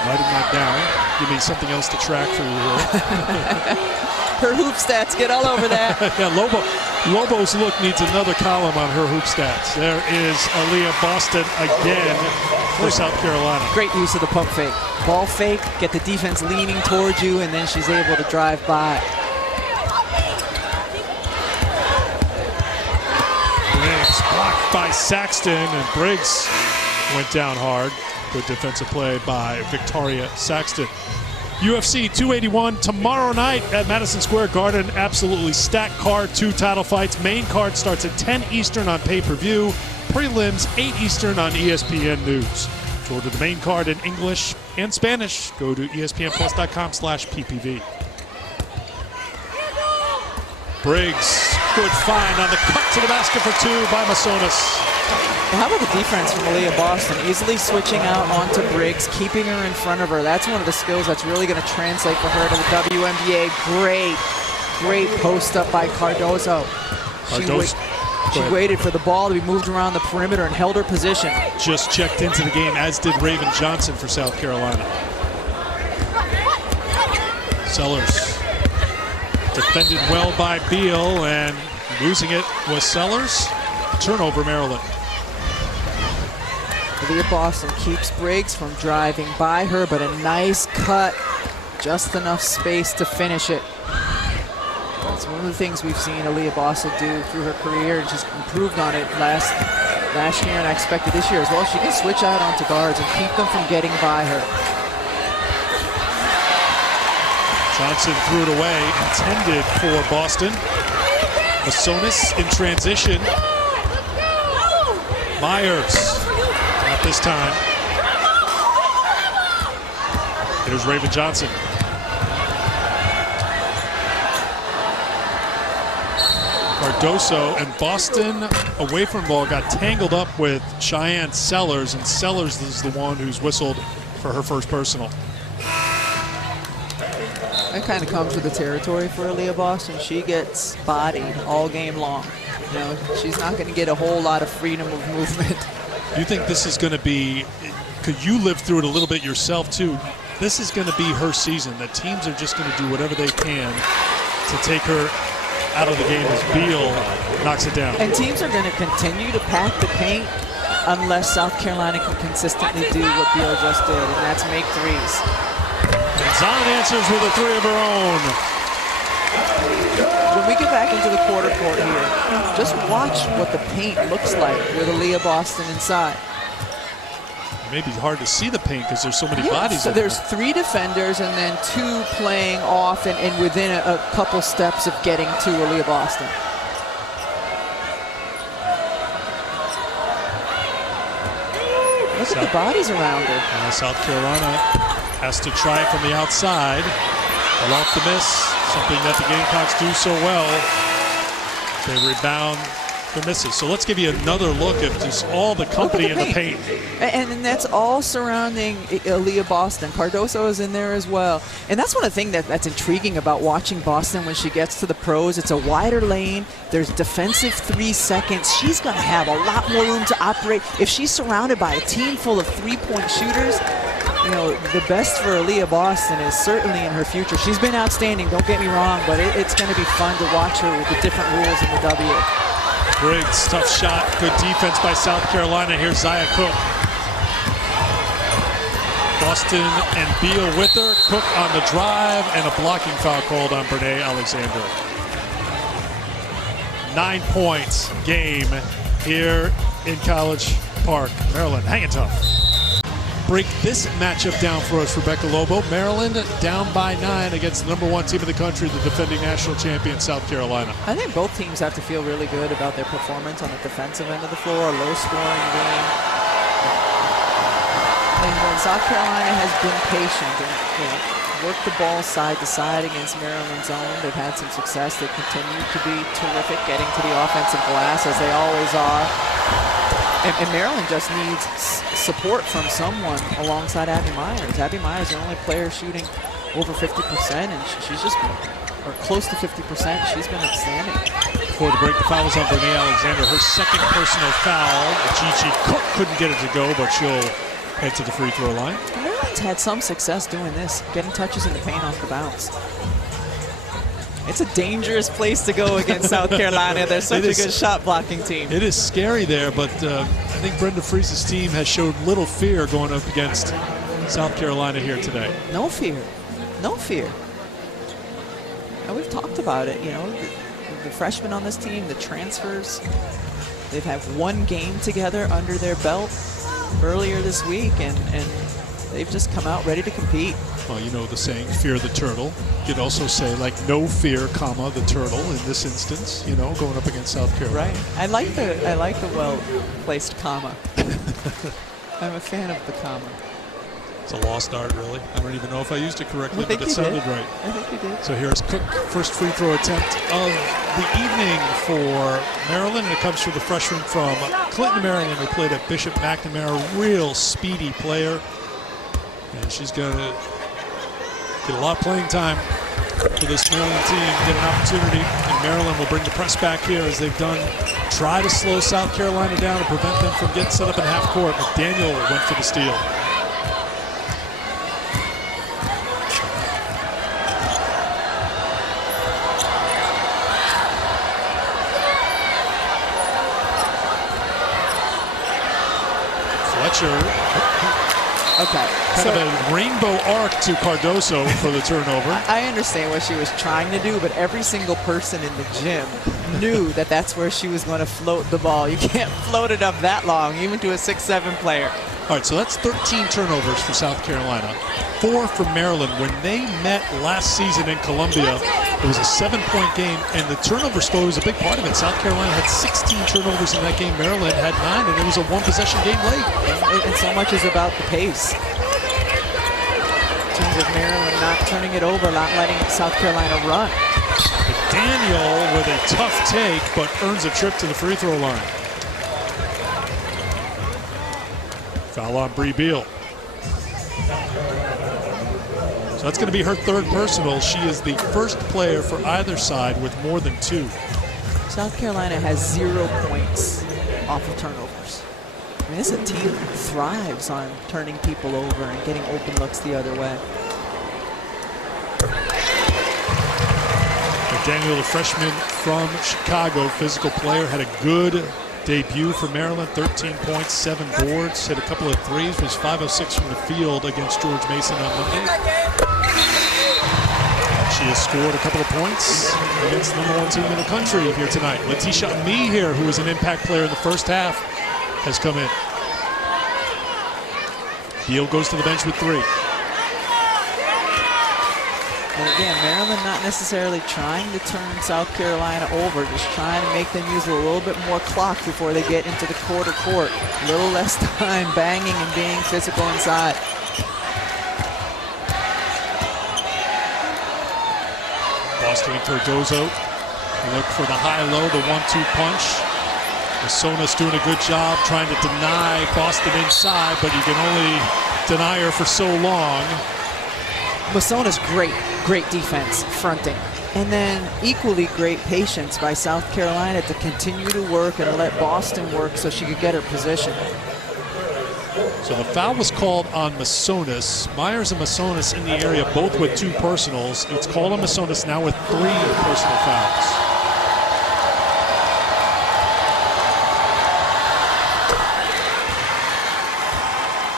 Writing that down. Give me something else to track for you here. Her hoop stats, get all over that. Yeah, Lobo's look needs another column on her hoop stats. There is Aaliyah Boston again for South Carolina. Great use of the pump fake. Ball fake, get the defense leaning towards you, and then she's able to drive by. Briggs blocked by Saxton, and Briggs went down hard. Good defensive play by Victoria Saxton. UFC 281 tomorrow night at Madison Square Garden. Absolutely stacked card, 2 title fights. Main card starts at 10 Eastern on pay-per-view. Prelims 8 Eastern on ESPN News. To order the main card in English and Spanish, go to espnplus.com/ppv. Briggs, good find on the cut to the basket for 2 by Masonis. Well, how about the defense from Aaliyah Boston? Easily switching out onto Briggs, keeping her in front of her. That's one of the skills that's really going to translate for her to the WNBA. Great post up by Cardozo. She waited for the ball to be moved around the perimeter and held her position. Just checked into the game, as did Raven Johnson for South Carolina. Sellers defended well by Beal, and losing it was Sellers. Turnover, Maryland. Aaliyah Boston keeps Briggs from driving by her, but a nice cut, just enough space to finish it. That's one of the things we've seen Aaliyah Boston do through her career, and she's improved on it last year, and I expected this year as well. She can switch out onto guards and keep them from getting by her. Johnson threw it away, intended for Boston. Masonis in transition. Myers, not this time. Here's Raven Johnson. Cardoso, and Boston away from the ball got tangled up with Cheyenne Sellers, and Sellers is the one who's whistled for her first personal. That kind of comes with the territory for Aaliyah Boston. She gets bodied all game long. You know, she's not going to get a whole lot of freedom of movement. You think this is going to be, because you lived through it a little bit yourself too, this is going to be her season, that teams are just going to do whatever they can to take her out of the game as Beal knocks it down. And teams are going to continue to pack the paint unless South Carolina can consistently do what Beal just did, and that's make threes. And Zahn answers with a 3 of her own. When we get back into the quarter court here, just watch what the paint looks like with Aaliyah Boston inside. Maybe hard to see the paint because there's so many bodies. So there's 3 defenders and then 2 playing off and within a couple steps of getting to Aaliyah Boston. Look at the bodies around her. South Carolina has to try it from the outside. Pull off the miss, something that the Gamecocks do so well. They rebound the misses. So let's give you another look at just all the company in the paint. And that's all surrounding Aaliyah Boston. Cardoso is in there as well. And that's one of the things that's intriguing about watching Boston when she gets to the pros. It's a wider lane. There's defensive 3 seconds. She's going to have a lot more room to operate. If she's surrounded by a team full of 3-point shooters, you know, the best for Aaliyah Boston is certainly in her future. She's been outstanding, don't get me wrong, but it's going to be fun to watch her with the different rules in the W. Briggs, tough shot, good defense by South Carolina. Here's Zaya Cook. Boston and Beal with her. Cook on the drive, and a blocking foul called on Brene Alexander. 9 points game here in College Park. Maryland hanging tough. Break this matchup down for us, Rebecca Lobo. Maryland down by 9 against the #1 team in the country, the defending national champion, South Carolina. I think both teams have to feel really good about their performance on the defensive end of the floor. A low-scoring game. And South Carolina has been patient and worked the ball side to side against Maryland's zone. They've had some success. They continue to be terrific getting to the offensive glass, as they always are. And Maryland just needs support from someone alongside Abby Myers. Abby Myers is the only player shooting over 50%, and she's just, or close to 50%. She's been outstanding. Before the break, the foul was on Brene Alexander. Her second personal foul. Gigi Cook couldn't get it to go, but she'll head to the free throw line. Maryland's had some success doing this, getting touches in the paint off the bounce. It's a dangerous place to go against South Carolina. They're such a good shot blocking team. It is scary there, but I think Brenda Friese's team has showed little fear going up against South Carolina here today. No fear. No fear. And we've talked about it, you know, the freshmen on this team, the transfers. They've had one game together under their belt earlier this week, and they've just come out ready to compete. Well, you know the saying, fear the turtle. You could also say, like, no fear, comma, the turtle in this instance, you know, going up against South Carolina. Right. I like the well-placed comma. I'm a fan of the comma. It's a lost art, really. I don't even know if I used it correctly, but it sounded right. I think you did. So here's Cook, first free throw attempt of the evening for Maryland, and it comes from the freshman from Clinton, Maryland, who played at Bishop McNamara, real speedy player. And she's going to get a lot of playing time for this Maryland team, get an opportunity, and Maryland will bring the press back here as they've done, try to slow South Carolina down and prevent them from getting set up in half court. McDaniel went for the steal. Fletcher. Okay. Kind of a rainbow arc to Cardoso for the turnover. I understand what she was trying to do, but every single person in the gym knew that that's where she was going to float the ball. You can't float it up that long, even to a 6'7" player. All right, so that's 13 turnovers for South Carolina, 4 for Maryland. When they met last season in Columbia, it was a 7-point game, and the turnover story was a big part of it. South Carolina had 16 turnovers in that game. Maryland had 9, and it was a one-possession game late. And so much is about the pace. In terms of Maryland not turning it over, not letting South Carolina run. Daniel with a tough take, but earns a trip to the free throw line. Foul on Bree Beal. So that's going to be her third personal. She is the first player for either side with more than 2. South Carolina has 0 points off of turnovers. I mean, this is a team that thrives on turning people over and getting open looks the other way. McDaniel, the freshman from Chicago, physical player, had a good debut for Maryland. 13 points, 7 boards, hit a couple of threes, was 5 of 6 from the field against George Mason on Monday. She has scored a couple of points against the #1 team in the country here tonight. Letitia Ami here, who was an impact player in the first half, has come in. Beal goes to the bench with 3. But again, Maryland not necessarily trying to turn South Carolina over, just trying to make them use a little bit more clock before they get into the quarter court. A little less time banging and being physical inside. Boston and Cardozo look for the high-low, the 1-2 punch. Masonis doing a good job trying to deny Boston inside, but you can only deny her for so long. Masonis great defense, fronting. And then equally great patience by South Carolina to continue to work and let Boston work so she could get her position. So the foul was called on Masonis. Myers and Masonis in the area, both with 2 personals. It's called on Masonis now with 3 personal fouls.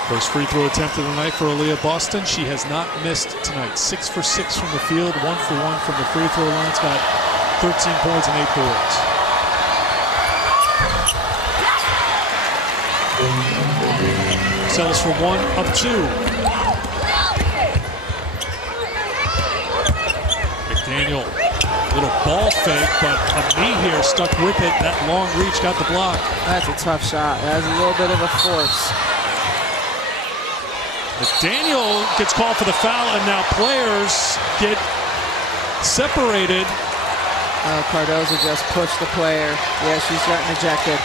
First free throw attempt of the night for Aaliyah Boston. She has not missed tonight. 6 for 6 from the field, 1 for 1 from the free throw line. It's got 13 points and 8 boards. Sells for 1, up 2. McDaniel, little ball fake, but Ami here stuck with it. That long reach got the block. That's a tough shot. That's a little bit of a force. McDaniel gets called for the foul, and now players get separated. Cardozo just pushed the player. Yeah, she's gotten ejected.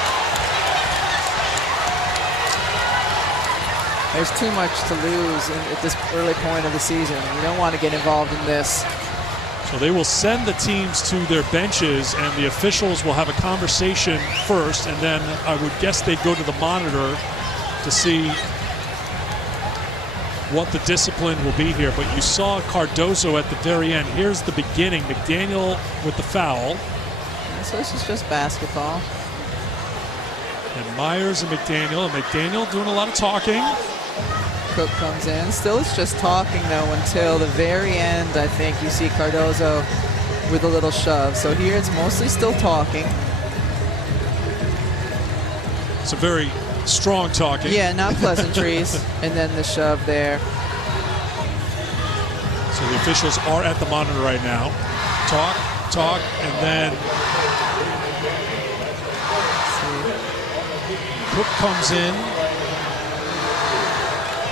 There's too much to lose at this early point of the season. You don't want to get involved in this. So they will send the teams to their benches, and the officials will have a conversation first, and then I would guess they'd go to the monitor to see what the discipline will be here. But you saw Cardozo at the very end. Here's the beginning. McDaniel with the foul. So this is just basketball. And Myers and McDaniel doing a lot of talking. Cook comes in. Still it's just talking, though, until the very end. I think you see Cardozo with a little shove. So here it's mostly still talking. It's a very strong talking. Yeah, not pleasantries. And then the shove there. So the officials are at the monitor right now. Talk, and then Cook comes in.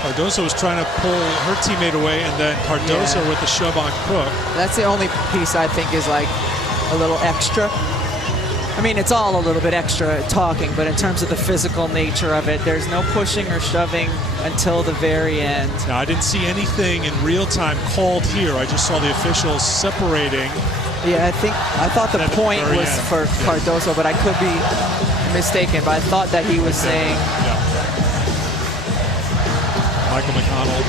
Cardozo is trying to pull her teammate away, and then Cardozo with the shove on Cook. That's the only piece I think is like a little extra. I mean, it's all a little bit extra talking, but in terms of the physical nature of it, there's no pushing or shoving until the very end. Now, I didn't see anything in real time called here. I just saw the officials separating. Yeah, I thought the point was for Cardozo, but I could be mistaken. But I thought that he was saying. Yeah. Michael McConnell.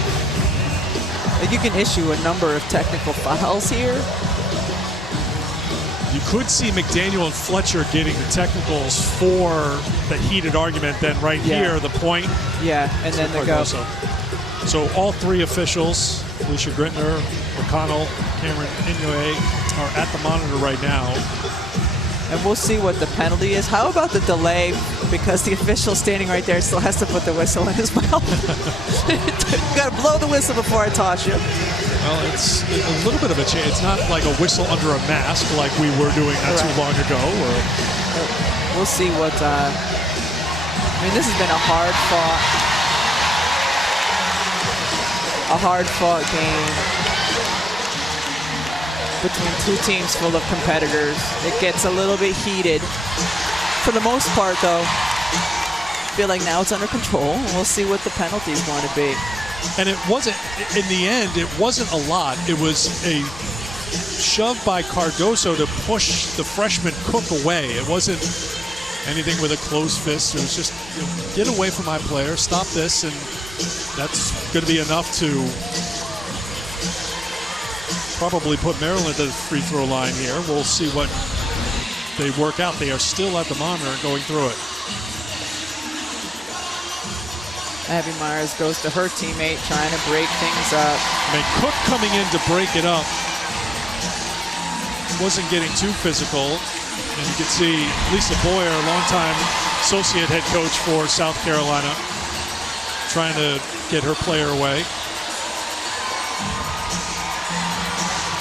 You can issue a number of technical fouls here. You could see McDaniel and Fletcher getting the technicals for the heated argument. Then right here, the point. Yeah, and then the go. So all three officials, Alicia Grintner, McConnell, Cameron Inoue, are at the monitor right now. And we'll see what the penalty is. How about the delay? Because the official standing right there still has to put the whistle in his mouth. You got to blow the whistle before I toss you. Well, it's a little bit of a change. It's not like a whistle under a mask like we were doing not too long ago. We'll see what. I mean, this has been a hard-fought game between two teams full of competitors. It gets a little bit heated. For the most part, though, I feel like now it's under control. We'll see what the penalty is going to be. And it wasn't, in the end, it wasn't a lot. It was a shove by Cardozo to push the freshman Cook away. It wasn't anything with a closed fist. It was just, get away from my player, stop this, and that's going to be enough to probably put Maryland at the free throw line here. We'll see what they work out. They are still at the monitor going through it. Abby Myers goes to her teammate, trying to break things up. I mean, Cook coming in to break it up wasn't getting too physical. And you can see Lisa Boyer, longtime associate head coach for South Carolina, trying to get her player away.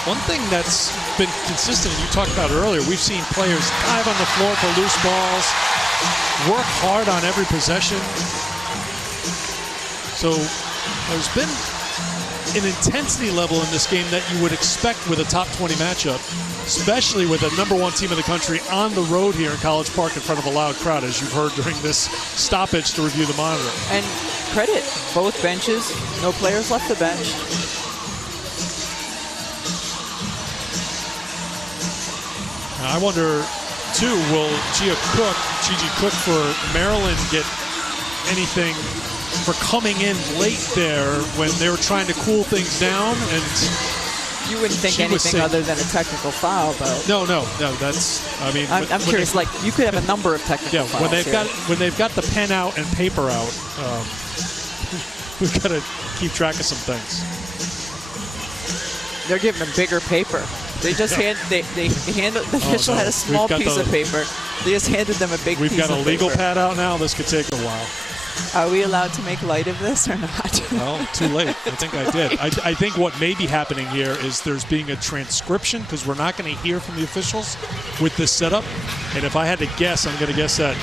One thing that's been consistent, and you talked about earlier, we've seen players dive on the floor for loose balls, work hard on every possession. So there's been an intensity level in this game that you would expect with a top 20 matchup, especially with a #1 team in the country on the road here in College Park in front of a loud crowd, as you've heard during this stoppage to review the monitor. And credit, both benches, no players left the bench. I wonder, too, will Gigi Cook for Maryland get anything for coming in late there when they were trying to cool things down? And you wouldn't think anything other than a technical foul, though. No. That's. I mean, I'm curious. Like, you could have a number of technical fouls. When they've got the pen out and paper out, we've got to keep track of some things. They're giving them bigger paper. They just the official had a small piece of paper. They just handed them a big piece of paper. We've got a legal pad out now. This could take a while. Are we allowed to make light of this or not? Well, too late. I think I did. I think what may be happening here is there's being a transcription, because we're not going to hear from the officials with this setup. And if I had to guess, I'm going to guess that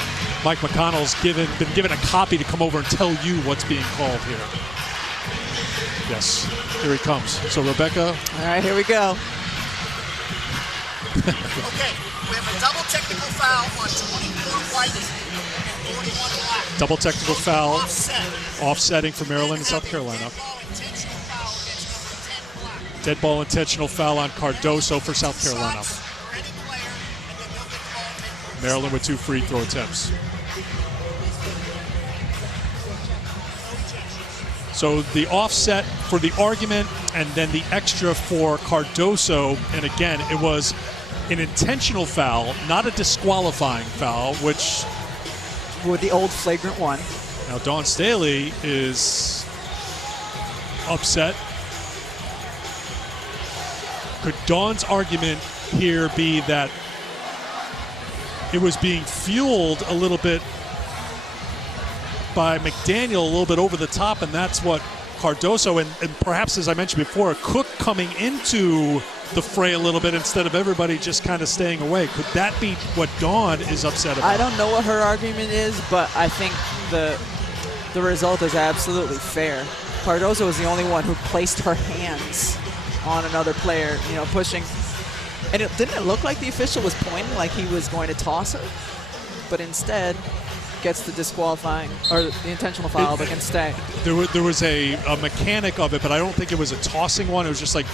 Mike McConnell's been given a copy to come over and tell you what's being called here. Yes, here he comes. So, Rebecca. All right, here we go. Okay, we have a double technical foul on 24 white and 41 black. Double technical foul, offsetting for Maryland and South Carolina. Dead ball intentional foul on Cardoso for South Carolina. Maryland with 2 free throw attempts. So the offset for the argument and then the extra for Cardoso. And again, it was an intentional foul, not a disqualifying foul, which... with the old flagrant one. Now Dawn Staley is upset. Could Dawn's argument here be that it was being fueled a little bit by McDaniel, a little bit over the top, and that's what Cardoso and perhaps, as I mentioned before, Cook coming into the fray a little bit instead of everybody just kind of staying away. Could that be what Dawn is upset about? I don't know what her argument is, but I think the result is absolutely fair. Cardoso was the only one who placed her hands on another player, you know, pushing. And didn't it look like the official was pointing like he was going to toss her? But instead gets the disqualifying, or the intentional foul, but can stay. There was a mechanic of it, but I don't think it was a tossing one. It was just like,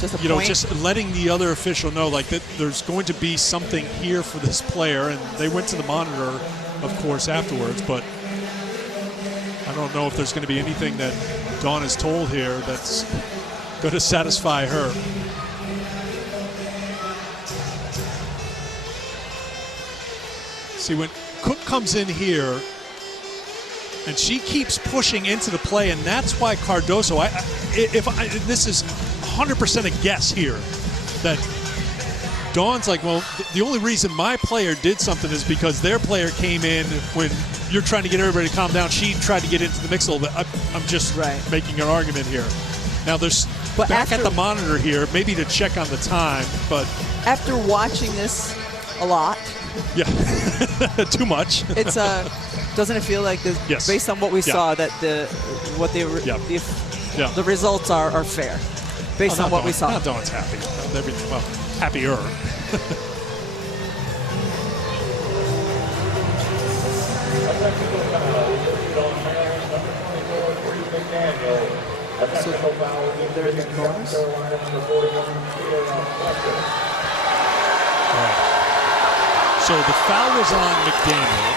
just you know, just letting the other official know like that there's going to be something here for this player, and they went to the monitor, of course, afterwards. But I don't know if there's going to be anything that Dawn is told here that's going to satisfy her. See, when Cook comes in here and she keeps pushing into the play, and that's why Cardoso, this is 100% a guess here, that Dawn's like, well, the only reason my player did something is because their player came in when you're trying to get everybody to calm down. She tried to get into the mix a little bit. I'm just making an argument here. Now there's back at the monitor here, maybe to check on the time, but after watching this a lot, yeah, too much. It's doesn't it feel like this? Yes. Based on what we saw, that the results are fair, based on what we saw. Now Dawn's happy. Well, happier. So they're in the corners. So the foul was on McDaniel.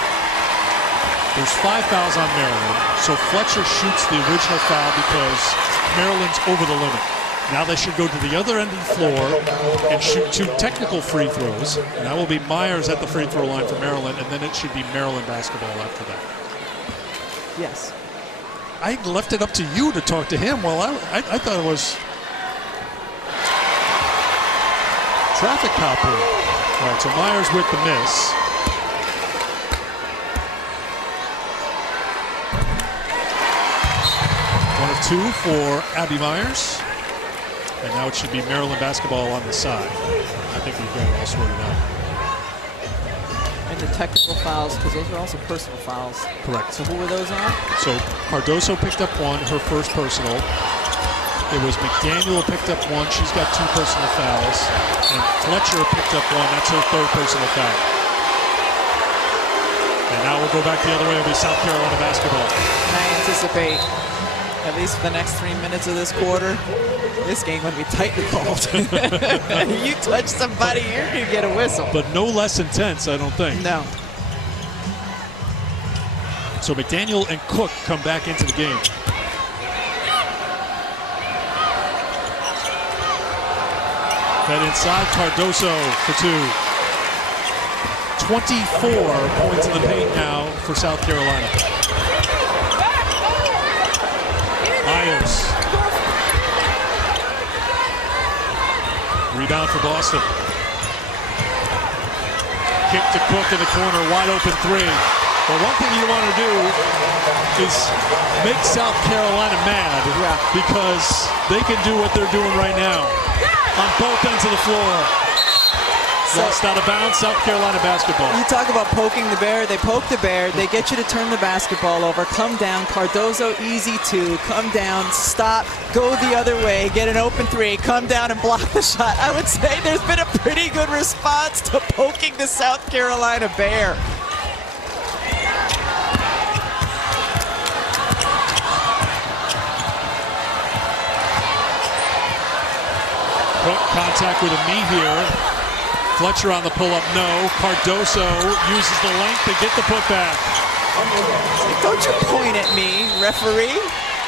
There's 5 fouls on Maryland. So Fletcher shoots the original foul because Maryland's over the limit. Now they should go to the other end of the floor and shoot 2 technical free throws. And that will be Myers at the free throw line for Maryland, and then it should be Maryland basketball after that. Yes. I left it up to you to talk to him. Well, I thought it was traffic cop here. All right, so Myers with the miss. One of 2 for Abby Myers. And now it should be Maryland basketball on the side. I think we've got it all sorted out. And the technical fouls, because those are also personal fouls. Correct. So who were those on? So Cardoso picked up 1, her first personal. It was McDaniel picked up 1. She's got 2 personal fouls. And Fletcher picked up 1. That's her 3rd personal foul. And now we'll go back the other way. It'll be South Carolina basketball. And I anticipate, at least for the next 3 minutes of this quarter, this game going to be tightly called. You touch somebody, you're going to get a whistle. But no less intense, I don't think. No. So McDaniel and Cook come back into the game. That inside, Cardoso for 2. 24 points in the paint now for South Carolina. Myers. Rebound for Boston. Kick to Cook in the corner, wide open 3. But one thing you want to do is make South Carolina mad because they can do what they're doing right now on both ends of the floor. Lost out of bounds, South Carolina basketball. You talk about poking the bear. They poke the bear. They get you to turn the basketball over. Come down. Cardoso, easy 2. Come down, stop, go the other way, get an open 3, come down and block the shot. I would say there's been a pretty good response to poking the South Carolina bear. attack with a knee here. Fletcher on the pull-up, no. Cardoso uses the length to get the putback. Don't you point at me, referee.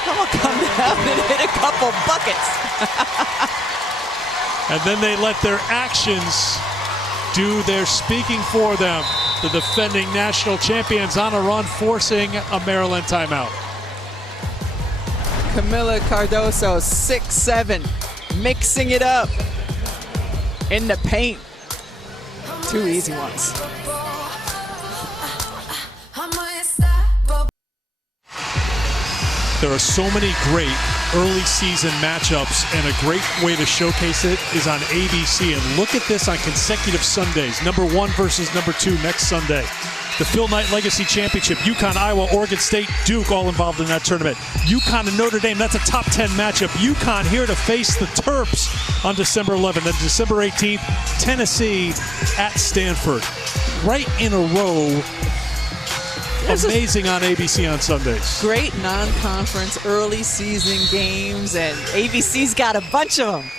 I'm going to come down and hit a couple buckets. And then they let their actions do their speaking for them. The defending national champions on a run, forcing a Maryland timeout. Camila Cardoso, 6'7", mixing it up in the paint. 2 easy ones. There are so many great early season matchups, and a great way to showcase it is on ABC. And look at this on consecutive Sundays. Number 1 versus number 2 next Sunday. The Phil Knight Legacy Championship, UConn, Iowa, Oregon State, Duke, all involved in that tournament. UConn and Notre Dame, that's a top 10 matchup. UConn here to face the Terps on December 11th. Then December 18th, Tennessee at Stanford. Right in a row. Amazing on ABC on Sundays. Great non-conference early season games, and ABC's got a bunch of them.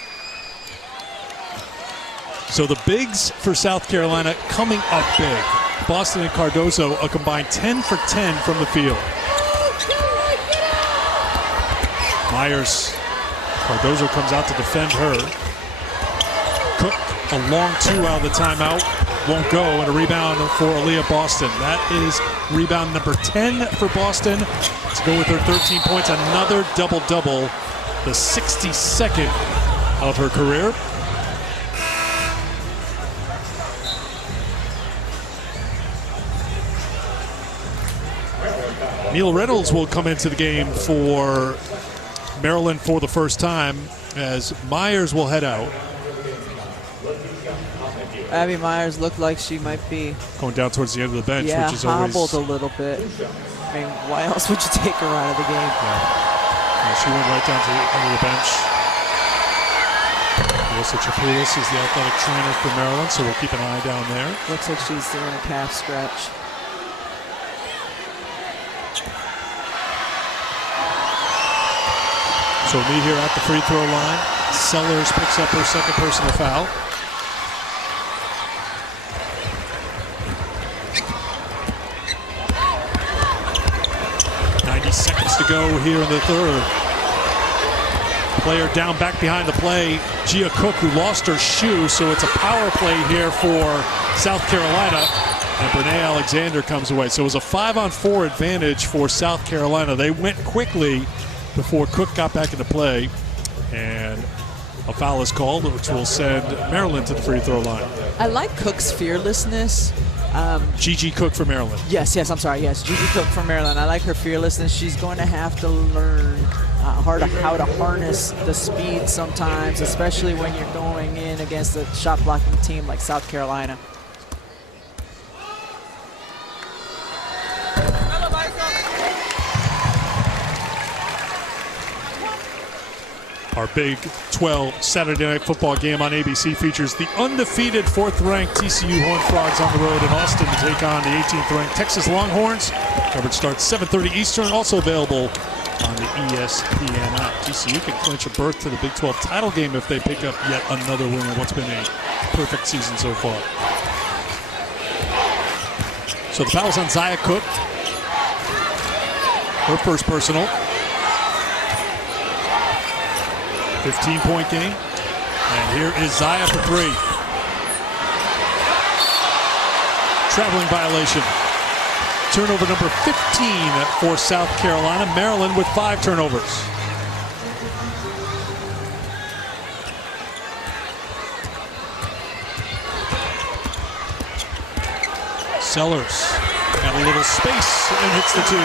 So the bigs for South Carolina coming up big. Boston and Cardoso, a combined 10 for 10 from the field. Myers, Cardoso comes out to defend her. Cook, a long 2 out of the timeout. Won't go, and a rebound for Aaliyah Boston. That is rebound number 10 for Boston. Let's go with her 13 points, another double-double, the 62nd of her career. Neil Reynolds will come into the game for Maryland for the first time, as Myers will head out. Abby Myers looked like she might be going down towards the end of the bench, which is hobbled always a little bit. I mean, why else would you take her out of the game? Yeah, she went right down to the end of the bench. Melissa Chapoulis is the athletic trainer for Maryland, so we'll keep an eye down there. Looks like she's doing a calf stretch. So me here at the free throw line. Sellers picks up her second personal foul. Seconds to go here in the third. Player down back behind the play. Gia Cook, who lost her shoe, so it's a power play here for South Carolina. And Brene Alexander comes away. So it was a 5-on-4 advantage for South Carolina. They went quickly before Cook got back into play. And a foul is called, which will send Maryland to the free throw line. I like Cook's fearlessness. Gigi Cook for Maryland. Yes, I'm sorry. Yes, Gigi Cook from Maryland. I like her fearlessness. She's going to have to learn how to harness the speed sometimes, especially when you're going in against a shot blocking team like South Carolina. Our Big 12 Saturday Night Football game on ABC features the undefeated 4th-ranked TCU Horned Frogs on the road in Austin to take on the 18th-ranked Texas Longhorns. Coverage starts 7:30 Eastern, also available on the ESPN app. TCU can clinch a berth to the Big 12 title game if they pick up yet another win in what's been a perfect season so far. So the foul's on Zia Cook. Her first personal. 15-point game. And here is Zia for 3. Traveling violation. Turnover number 15 for South Carolina. Maryland with 5 turnovers. Sellers got a little space and hits the 2.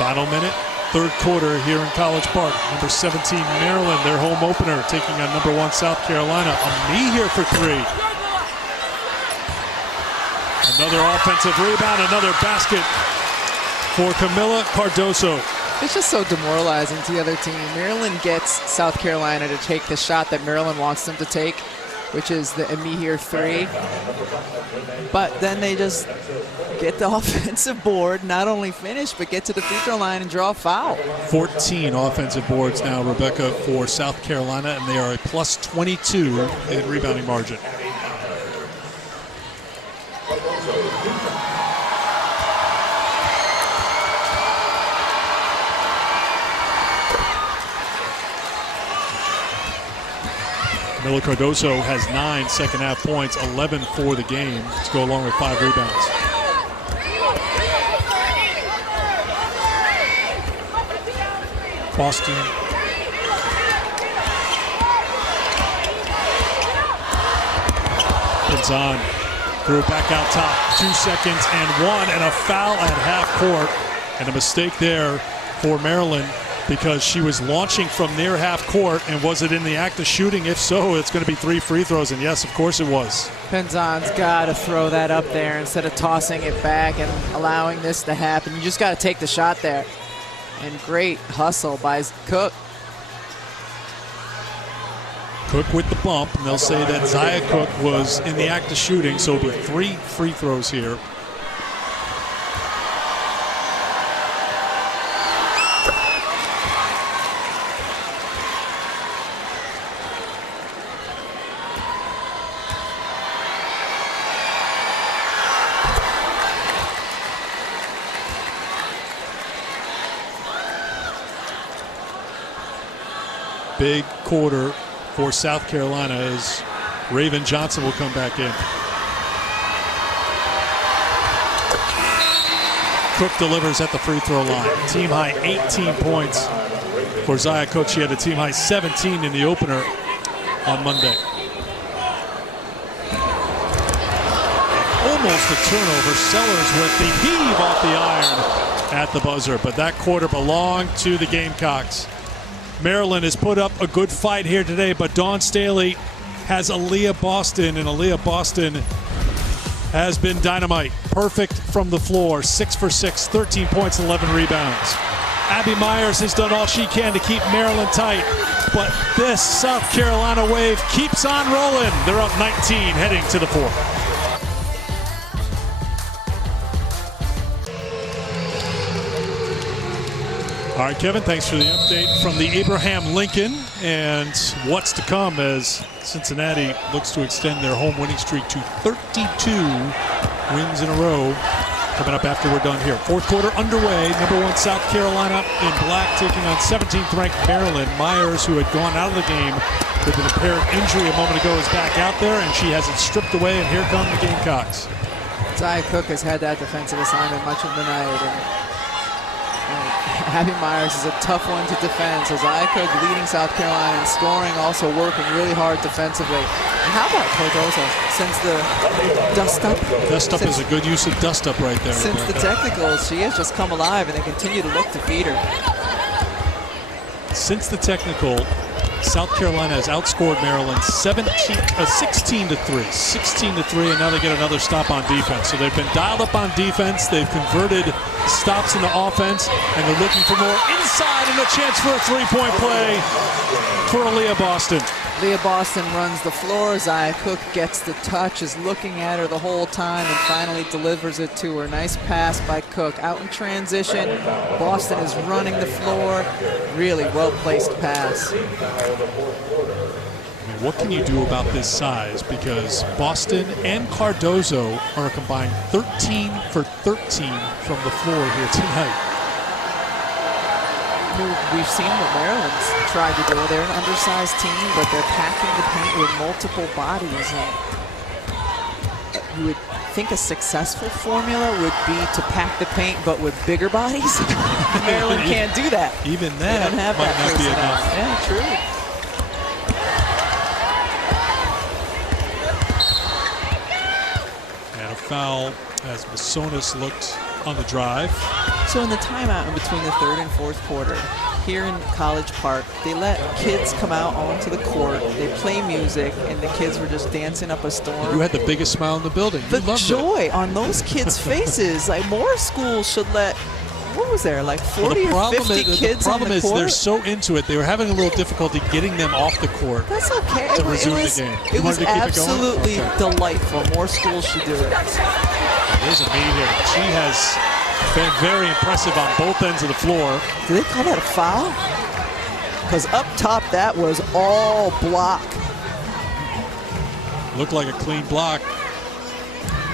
Final minute, third quarter here in College Park. Number 17, Maryland, their home opener, taking on number 1, South Carolina. A knee here for 3. Another offensive rebound, another basket for Camila Cardoso. It's just so demoralizing to the other team. Maryland gets South Carolina to take the shot that Maryland wants them to take, which is the Emihir 3. But then they just get the offensive board, not only finish, but get to the free throw line and draw a foul. 14 offensive boards now, Rebecca, for South Carolina, and they are a plus 22 in rebounding margin. Miller Cardoso has 9 second half points, 11 for the game to go along with 5 rebounds. Boston. Pinzan threw it back out top. 2 seconds and 1, and a foul at half court. And a mistake there for Maryland, because she was launching from near half court, and was it in the act of shooting? If so, it's going to be 3 free throws, and yes, of course it was. Pinzan's got to throw that up there instead of tossing it back and allowing this to happen. You just got to take the shot there. And great hustle by Cook. Cook with the bump, and they'll say that Zaya Cook was in the act of shooting, so it'll be 3 free throws here. Big quarter for South Carolina as Raven Johnson will come back in. Cook delivers at the free throw line. Team high 18 points for Zaya Cook. She had a team high 17 in the opener on Monday. Almost a turnover. Sellers with the heave off the iron at the buzzer, but that quarter belonged to the Gamecocks. Maryland has put up a good fight here today, but Dawn Staley has Aaliyah Boston, and Aaliyah Boston has been dynamite. Perfect from the floor, 6 for 6, 13 points, 11 rebounds. Abby Myers has done all she can to keep Maryland tight, but this South Carolina wave keeps on rolling. They're up 19 heading to the fourth. All right, Kevin, thanks for the update from the Abraham Lincoln, and what's to come as Cincinnati looks to extend their home winning streak to 32 wins in a row. Coming up after we're done here. Fourth quarter underway. Number 1 South Carolina in black taking on 17th ranked Maryland. Myers, who had gone out of the game with an apparent injury a moment ago, is back out there, and she has it stripped away, and here come the Gamecocks. Zaya Cook has had that defensive assignment much of the night, and Abby Myers is a tough one to defend. So Zaya Cook leading South Carolina and scoring, also working really hard defensively. And how about Cardoso since the dust-up? Dust-up is a good use of dust-up right there. Since the technicals, she has just come alive, and they continue to look to feed her. Since the technical, South Carolina has outscored Maryland 16 to 3, and now they get another stop on defense. So they've been dialed up on defense. They've converted stops into offense, and they're looking for more inside, and a chance for a three-point play for Aaliyah Boston. Aaliyah Boston runs the floor. Zaya Cook gets the touch, is looking at her the whole time, and finally delivers it to her. Nice pass by Cook. Out in transition. Boston is running the floor. Really well-placed pass. What can you do about this size? Because Boston and Cardoso are a combined 13 for 13 from the floor here tonight. We've seen what Maryland's tried to do. They're an undersized team, but they're packing the paint with multiple bodies. And you would think a successful formula would be to pack the paint, but with bigger bodies. Maryland can't do that. Even that might not be enough. Yeah, true. And a foul as Massonis looked on the drive. So in the timeout in between the third and fourth quarter, here in College Park, they let kids come out onto the court, they play music, and the kids were just dancing up a storm. You had the biggest smile in the building. The joy on those kids' faces. Like, more schools should let what was there, like 40 or 50 kids on the court? The problem is they're so into it, they were having a little difficulty getting them off the court. That's okay. To resume the game. It was absolutely Okay. delightful. More schools should do it. There's a meet here. She has been very impressive on both ends of the floor. Do they call that a foul? Because up top, that was all block. Looked like a clean block.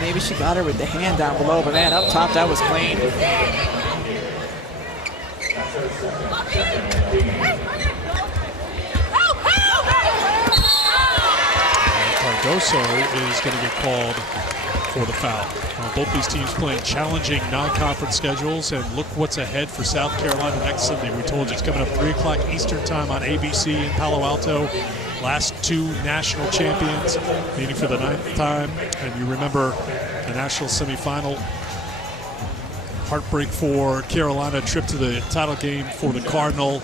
Maybe she got her with the hand down below, but man, up top, that was clean. Cardoso is going to get called for the foul. Both these teams playing challenging non-conference schedules, and look what's ahead for South Carolina next Sunday. We told you it's coming up 3 o'clock Eastern time on ABC in Palo Alto. Last 2 national champions, meeting for the 9th time. And you remember the national semifinal. Heartbreak for Carolina, trip to the title game for the Cardinal.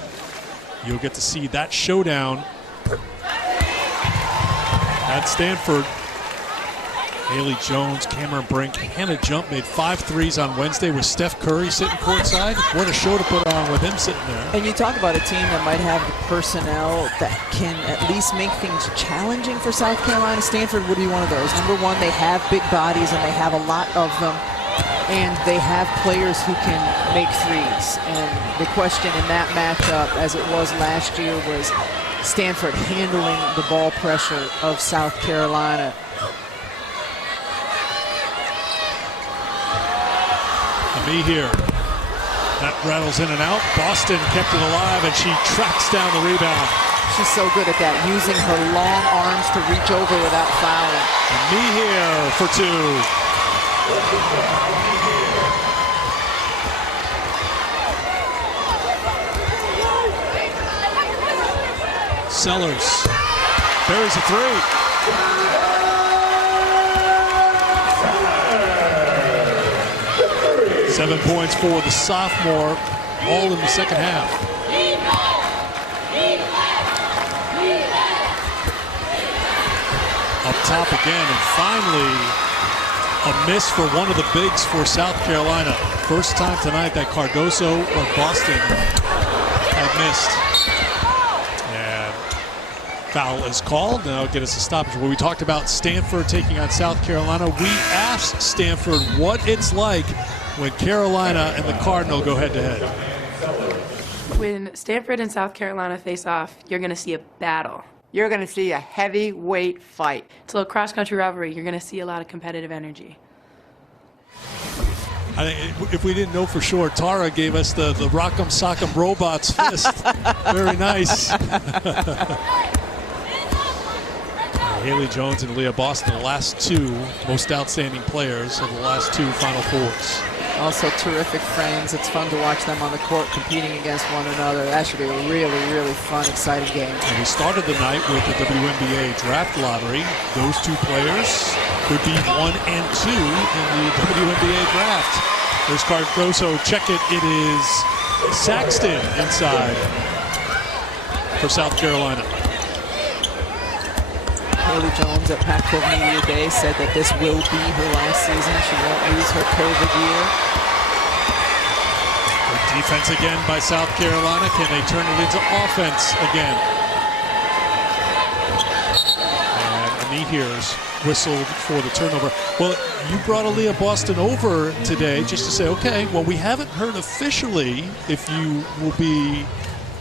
You'll get to see that showdown at Stanford. Haley Jones, Cameron Brink, Hannah Jump made 5 threes on Wednesday with Steph Curry sitting courtside. What a show to put on with him sitting there. And you talk about a team that might have the personnel that can at least make things challenging for South Carolina. Stanford would be one of those. Number one, they have big bodies and they have a lot of them. And they have players who can make threes. And the question in that matchup, as it was last year, was Stanford handling the ball pressure of South Carolina. Me here. That rattles in and out. Boston kept it alive, and she tracks down the rebound. She's so good at that, using her long arms to reach over without fouling. And Me here for 2. Sellers buries a 3. 7 points for the sophomore, all in the second half. Up top again, and finally a miss for one of the bigs for South Carolina. First time tonight that Cardoso or Boston have missed. And foul is called. Now get us a stoppage. When we talked about Stanford taking on South Carolina, we asked Stanford what it's like when Carolina and the Cardinal go head-to-head. When Stanford and South Carolina face off, you're going to see a battle. You're going to see a heavyweight fight. It's a little cross-country rivalry. You're going to see a lot of competitive energy. I think if we didn't know for sure, Tara gave us the Rock'em Sock'em Robots fist. Very nice. Haley Jones and Leah Boston, the last 2 most outstanding players of the last 2 Final Fours. Also terrific friends. It's fun to watch them on the court competing against one another. That should be a really, really fun, exciting game. And we started the night with the WNBA draft lottery. Those 2 players could be 1 and 2 in the WNBA draft. There's Cardoso. Check it. It is Saxton inside for South Carolina. Haley Jones at Pac-12 Media Day said that this will be her last season. She won't lose her COVID year. Good defense again by South Carolina. Can they turn it into offense again? And Amihir's whistled for the turnover. Well, you brought Aaliyah Boston over today just to say, okay, well, we haven't heard officially if you will be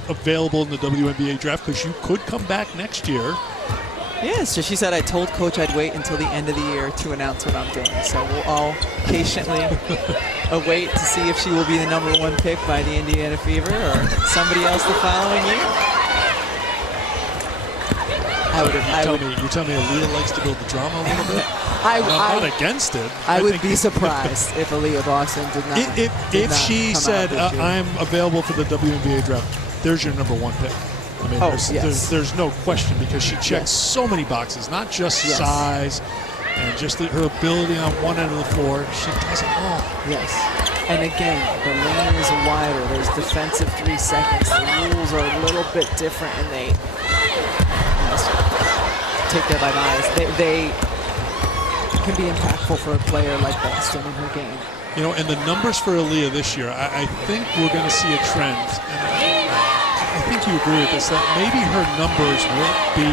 available in the WNBA draft because you could come back next year. Yeah, so she said, I told Coach I'd wait until the end of the year to announce what I'm doing. So we'll all patiently await to see if she will be the #1 pick by the Indiana Fever or somebody else the following year. You tell me Aaliyah likes to build the drama a little bit? I'm not against it. I would be surprised if Aaliyah Boston did not. If she said, I'm available for the WNBA draft, there's your #1 pick. I mean, there's no question because she checks so many boxes, not just size and just her ability on one end of the floor. She does it all. Yes. And again, the lane is wider. There's defensive 3 seconds. The rules are a little bit different, and they take that by eyes. They can be impactful for a player like Boston in her game. You know, and the numbers for Aaliyah this year, I think we're going to see a trend. And I think you agree with this, that maybe her numbers won't be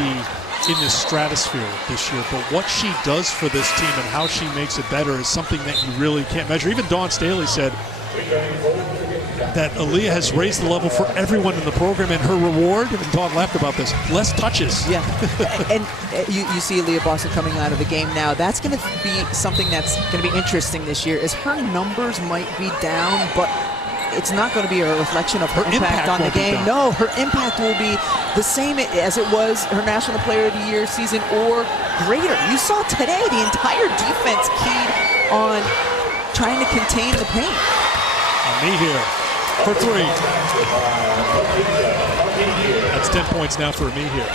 in the stratosphere this year, but what she does for this team and how she makes it better is something that you really can't measure. Even Dawn Staley said that Aaliyah has raised the level for everyone in the program, and her reward, and Dawn laughed about this, less touches. Yeah, and you see Aaliyah Boston coming out of the game now. That's going to be something that's going to be interesting this year, is her numbers might be down, but it's not going to be a reflection of her impact on the game. No, her impact will be the same as it was her National Player of the Year season or greater. You saw today the entire defense keyed on trying to contain the paint. Me here for 3. That's 10 points now for me here.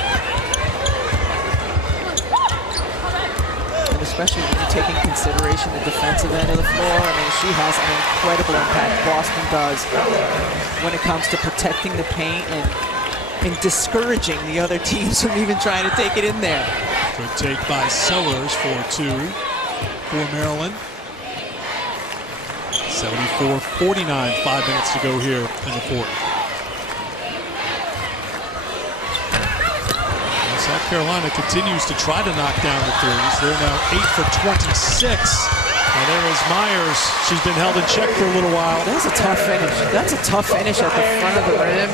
And especially when you take in consideration the defensive end of the floor, I mean, she has an incredible impact. Boston does when it comes to protecting the paint and discouraging the other teams from even trying to take it in there. Good take by Sellers for 2 for Maryland. 74-49, 5 minutes to go here in the fourth. Well, South Carolina continues to try to knock down the threes. They're now 8 for 26. And there is Myers. She's been held in check for a little while. That's a tough finish. That's a tough finish at the front of the rim.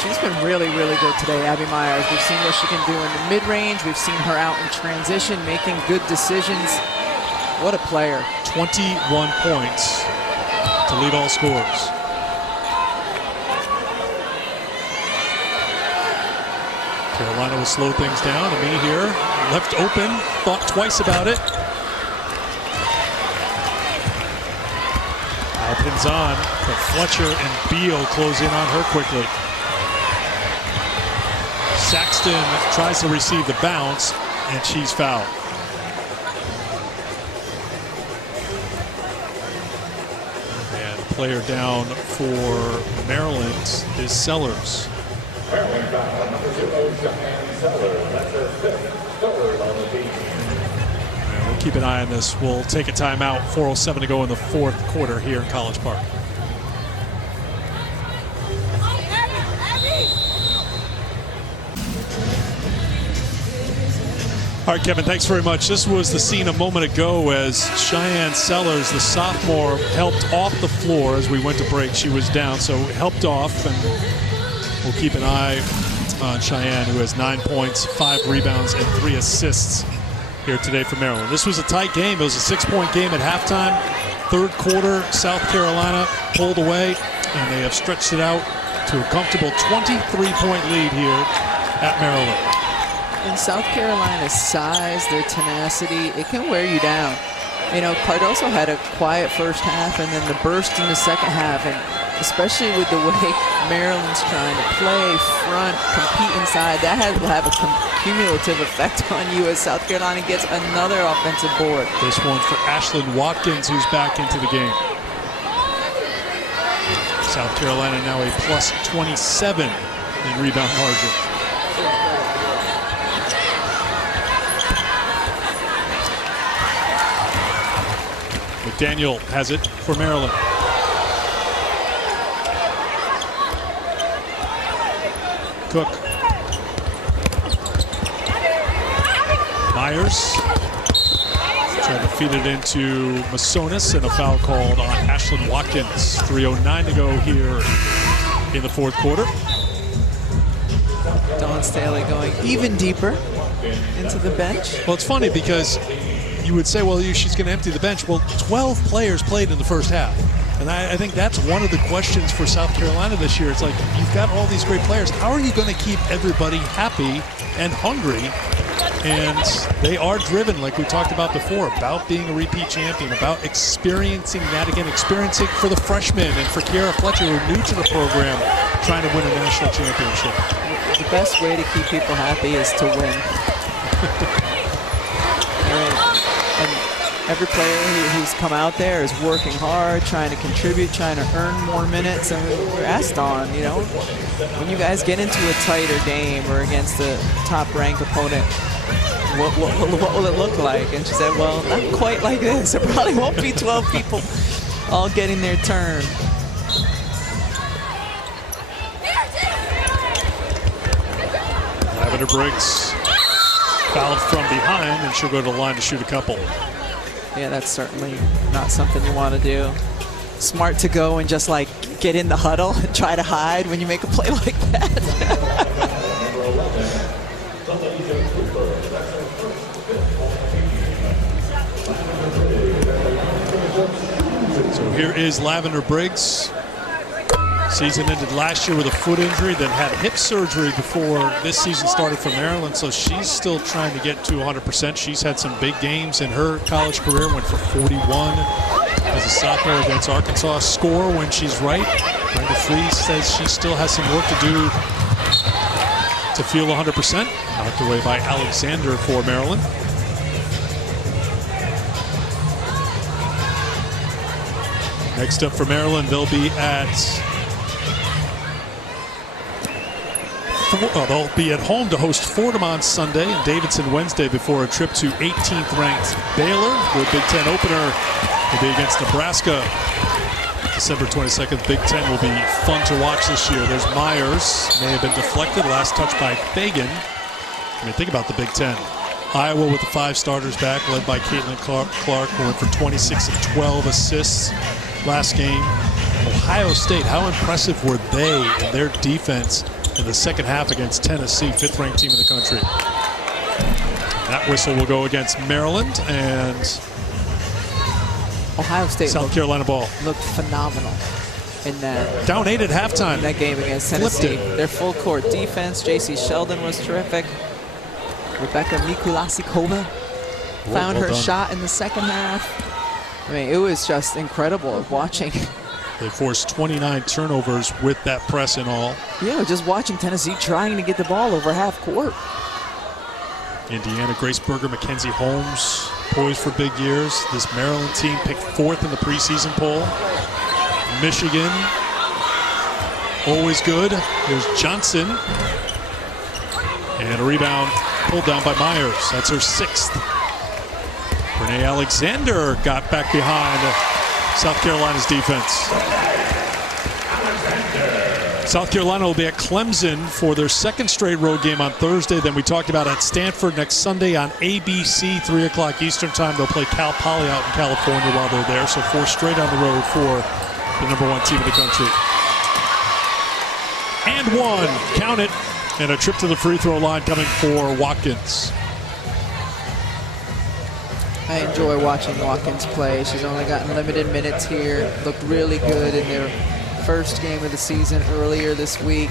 She's been really, really good today, Abby Myers. We've seen what she can do in the mid-range. We've seen her out in transition, making good decisions. What a player. 21 points to lead all scorers. Carolina will slow things down. Ami here, left open, thought twice about it. Terrapins on, but Fletcher and Beal close in on her quickly. Saxton tries to receive the bounce, and she's fouled. Player down for Maryland is Sellers. We'll keep an eye on this. We'll take a timeout. 4:07 to go in the fourth quarter here in College Park. All right, Kevin, thanks very much. This was the scene a moment ago as Cheyenne Sellers, the sophomore, helped off the floor as we went to break. She was down, so helped off, and we'll keep an eye on Cheyenne, who has 9 points, 5 rebounds, and 3 assists here today for Maryland. This was a tight game. It was a 6-point game at halftime. Third quarter, South Carolina pulled away, and they have stretched it out to a comfortable 23-point lead here at Maryland. In South Carolina's size, their tenacity, it can wear you down. You know, Cardoso had a quiet first half and then the burst in the second half, and especially with the way Maryland's trying to play front, compete inside, that will have a cumulative effect on you as South Carolina gets another offensive board. This one for Ashlyn Watkins, who's back into the game. South Carolina now a plus 27 in rebound margin. McDaniel has it for Maryland. Cook. Myers trying to feed it into Masonis, and a foul called on Ashlyn Watkins. 3:09 to go here in the fourth quarter. Dawn Staley going even deeper into the bench. Well, it's funny because you would say, well, she's going to empty the bench. Well, 12 players played in the first half. And I think that's one of the questions for South Carolina this year. It's like, you've got all these great players. How are you going to keep everybody happy and hungry? And they are driven, like we talked about before, about being a repeat champion, about experiencing that again, experiencing for the freshmen and for Kiara Fletcher, who are new to the program, trying to win a national championship. The best way to keep people happy is to win. And every player who's come out there is working hard, trying to contribute, trying to earn more minutes. And we're asked on, you know, when you guys get into a tighter game or against a top-ranked opponent, what will it look like? And she said, well, not quite like this. There probably won't be 12 people all getting their turn. Lavender Briggs fouled from behind, and she'll go to the line to shoot a couple. Yeah, that's certainly not something you want to do. Smart to go and just like get in the huddle and try to hide when you make a play like that. So here is Lavender Briggs. Season ended last year with a foot injury, then had hip surgery before this season started for Maryland, so she's still trying to get to 100%. She's had some big games in her college career, went for 41 as a sophomore against Arkansas. Score when she's right. Brenda Fries says she still has some work to do to feel 100%. Knocked away by Alexander for Maryland. Next up for Maryland, they'll be at home to host Fordham on Sunday and Davidson Wednesday before a trip to 18th ranked Baylor. The Big Ten opener will be against Nebraska December 22nd. Big Ten will be fun to watch this year. There's Myers, may have been deflected, last touch by Fagan. I mean, think about the Big Ten. Iowa with the 5 starters back, led by Caitlin Clark, who went for 26 and 12 assists last game. Ohio State, how impressive were they in their defense in the second half against Tennessee, 5th ranked team in the country. That whistle will go against Maryland, and Ohio State South Carolina ball. Looked phenomenal in that. Down 8 at halftime. In that game against Tennessee. Their full court defense. J.C. Sheldon was terrific. Rebecca Mikulasikova found her shot in the second half. I mean, it was just incredible watching. They forced 29 turnovers with that press and all. Yeah, just watching Tennessee trying to get the ball over half court. Indiana, Grace Berger, Mackenzie Holmes, poised for big years. This Maryland team picked 4th in the preseason poll. Michigan, always good. Here's Johnson. And a rebound pulled down by Myers. That's her 6th. Renee Alexander got back behind South Carolina's defense. South Carolina will be at Clemson for their 2nd straight road game on Thursday. Then we talked about at Stanford next Sunday on ABC, 3 o'clock Eastern time. They'll play Cal Poly out in California while they're there. So 4 straight on the road for the #1 team in the country. And 1, count it, and a trip to the free throw line coming for Watkins. I enjoy watching Watkins play. She's only gotten limited minutes here. Looked really good in their first game of the season earlier this week.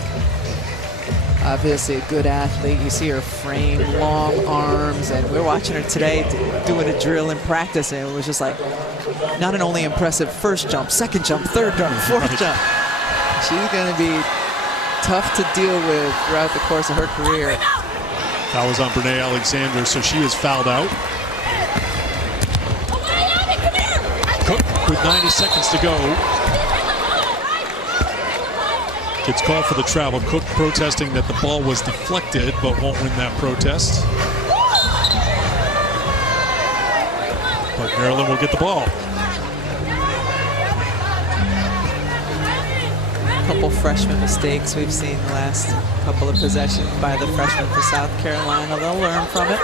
Obviously a good athlete. You see her frame, long arms, and we're watching her today doing a drill in practice, and it was just like not an only impressive first jump, second jump, third jump, fourth jump. She's going to be tough to deal with throughout the course of her career. That was on Brene Alexander, so she is fouled out. Cook with 90 seconds to go. Gets called for the travel. Cook protesting that the ball was deflected, but won't win that protest. But Maryland will get the ball. A couple freshman mistakes we've seen the last couple of possessions by the freshmen for South Carolina. They'll learn from it.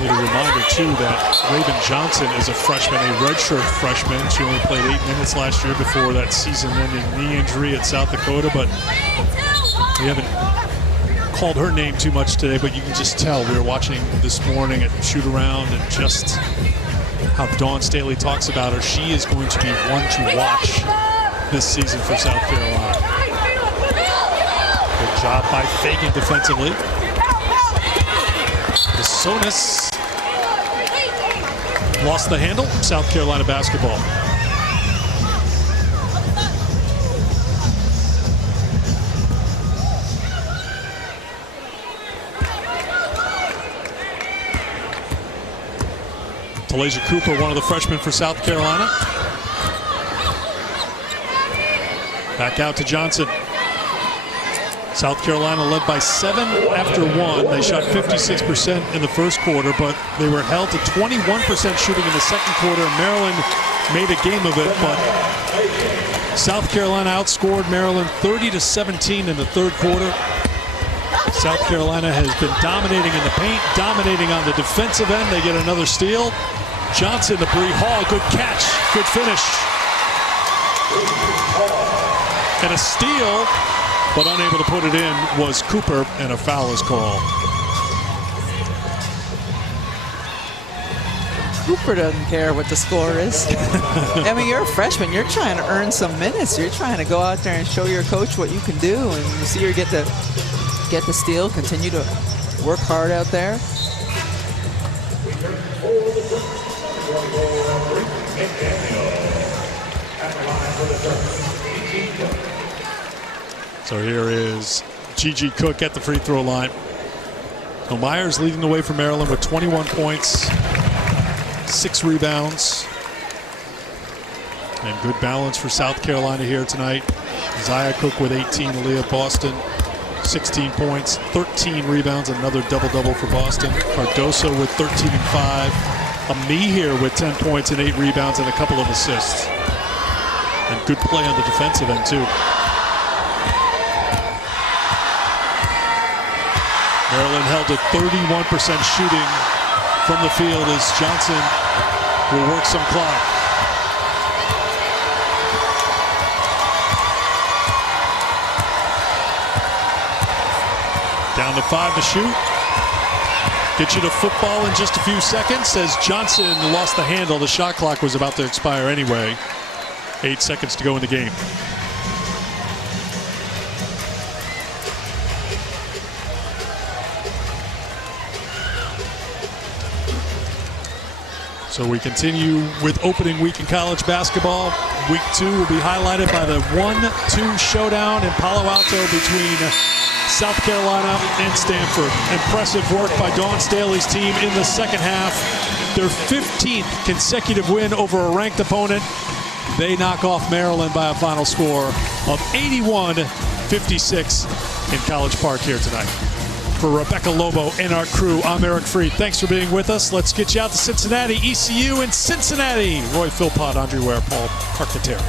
Need a reminder, too, that Raven Johnson is a freshman, a redshirt freshman. She only played 8 minutes last year before that season-ending knee injury at South Dakota, but we haven't called her name too much today, but you can just tell. We were watching this morning at shoot-around, and just how Dawn Staley talks about her. She is going to be one to watch this season for South Carolina. Good job by Fagan defensively. Sonis lost the handle. South Carolina basketball. Talasia Cooper, one of the freshmen for South Carolina. Back out to Johnson. South Carolina led by 7 after 1. They shot 56% in the first quarter, but they were held to 21% shooting in the second quarter. Maryland made a game of it, but South Carolina outscored Maryland 30-17 in the third quarter. South Carolina has been dominating in the paint, dominating on the defensive end. They get another steal. Johnson to Bree Hall, good catch, good finish. And a steal, but unable to put it in was Cooper, and a foul is called. Cooper doesn't care what the score is. I mean, you're a freshman. You're trying to earn some minutes. You're trying to go out there and show your coach what you can do, and you see her get the steal, continue to work hard out there. So here is Gigi Cook at the free throw line. So Myers leading the way for Maryland with 21 points, 6 rebounds, and good balance for South Carolina here tonight. Zia Cook with 18, Aaliyah Boston 16 points, 13 rebounds, another double-double for Boston. Cardoso with 13 and 5. Ami here with 10 points and 8 rebounds and a couple of assists. And good play on the defensive end too. Maryland held to 31% shooting from the field as Johnson will work some clock. Down to 5 to shoot. Get you to football in just a few seconds as Johnson lost the handle. The shot clock was about to expire anyway. 8 seconds to go in the game. So we continue with opening week in college basketball. Week 2 will be highlighted by the 1-2 showdown in Palo Alto between South Carolina and Stanford. Impressive work by Dawn Staley's team in the second half. Their 15th consecutive win over a ranked opponent. They knock off Maryland by a final score of 81-56 in College Park here tonight. For Rebecca Lobo and our crew, I'm Eric Freed. Thanks for being with us. Let's get you out to Cincinnati, ECU in Cincinnati. Roy Philpott, Andre Ware, Paul Carcaterra.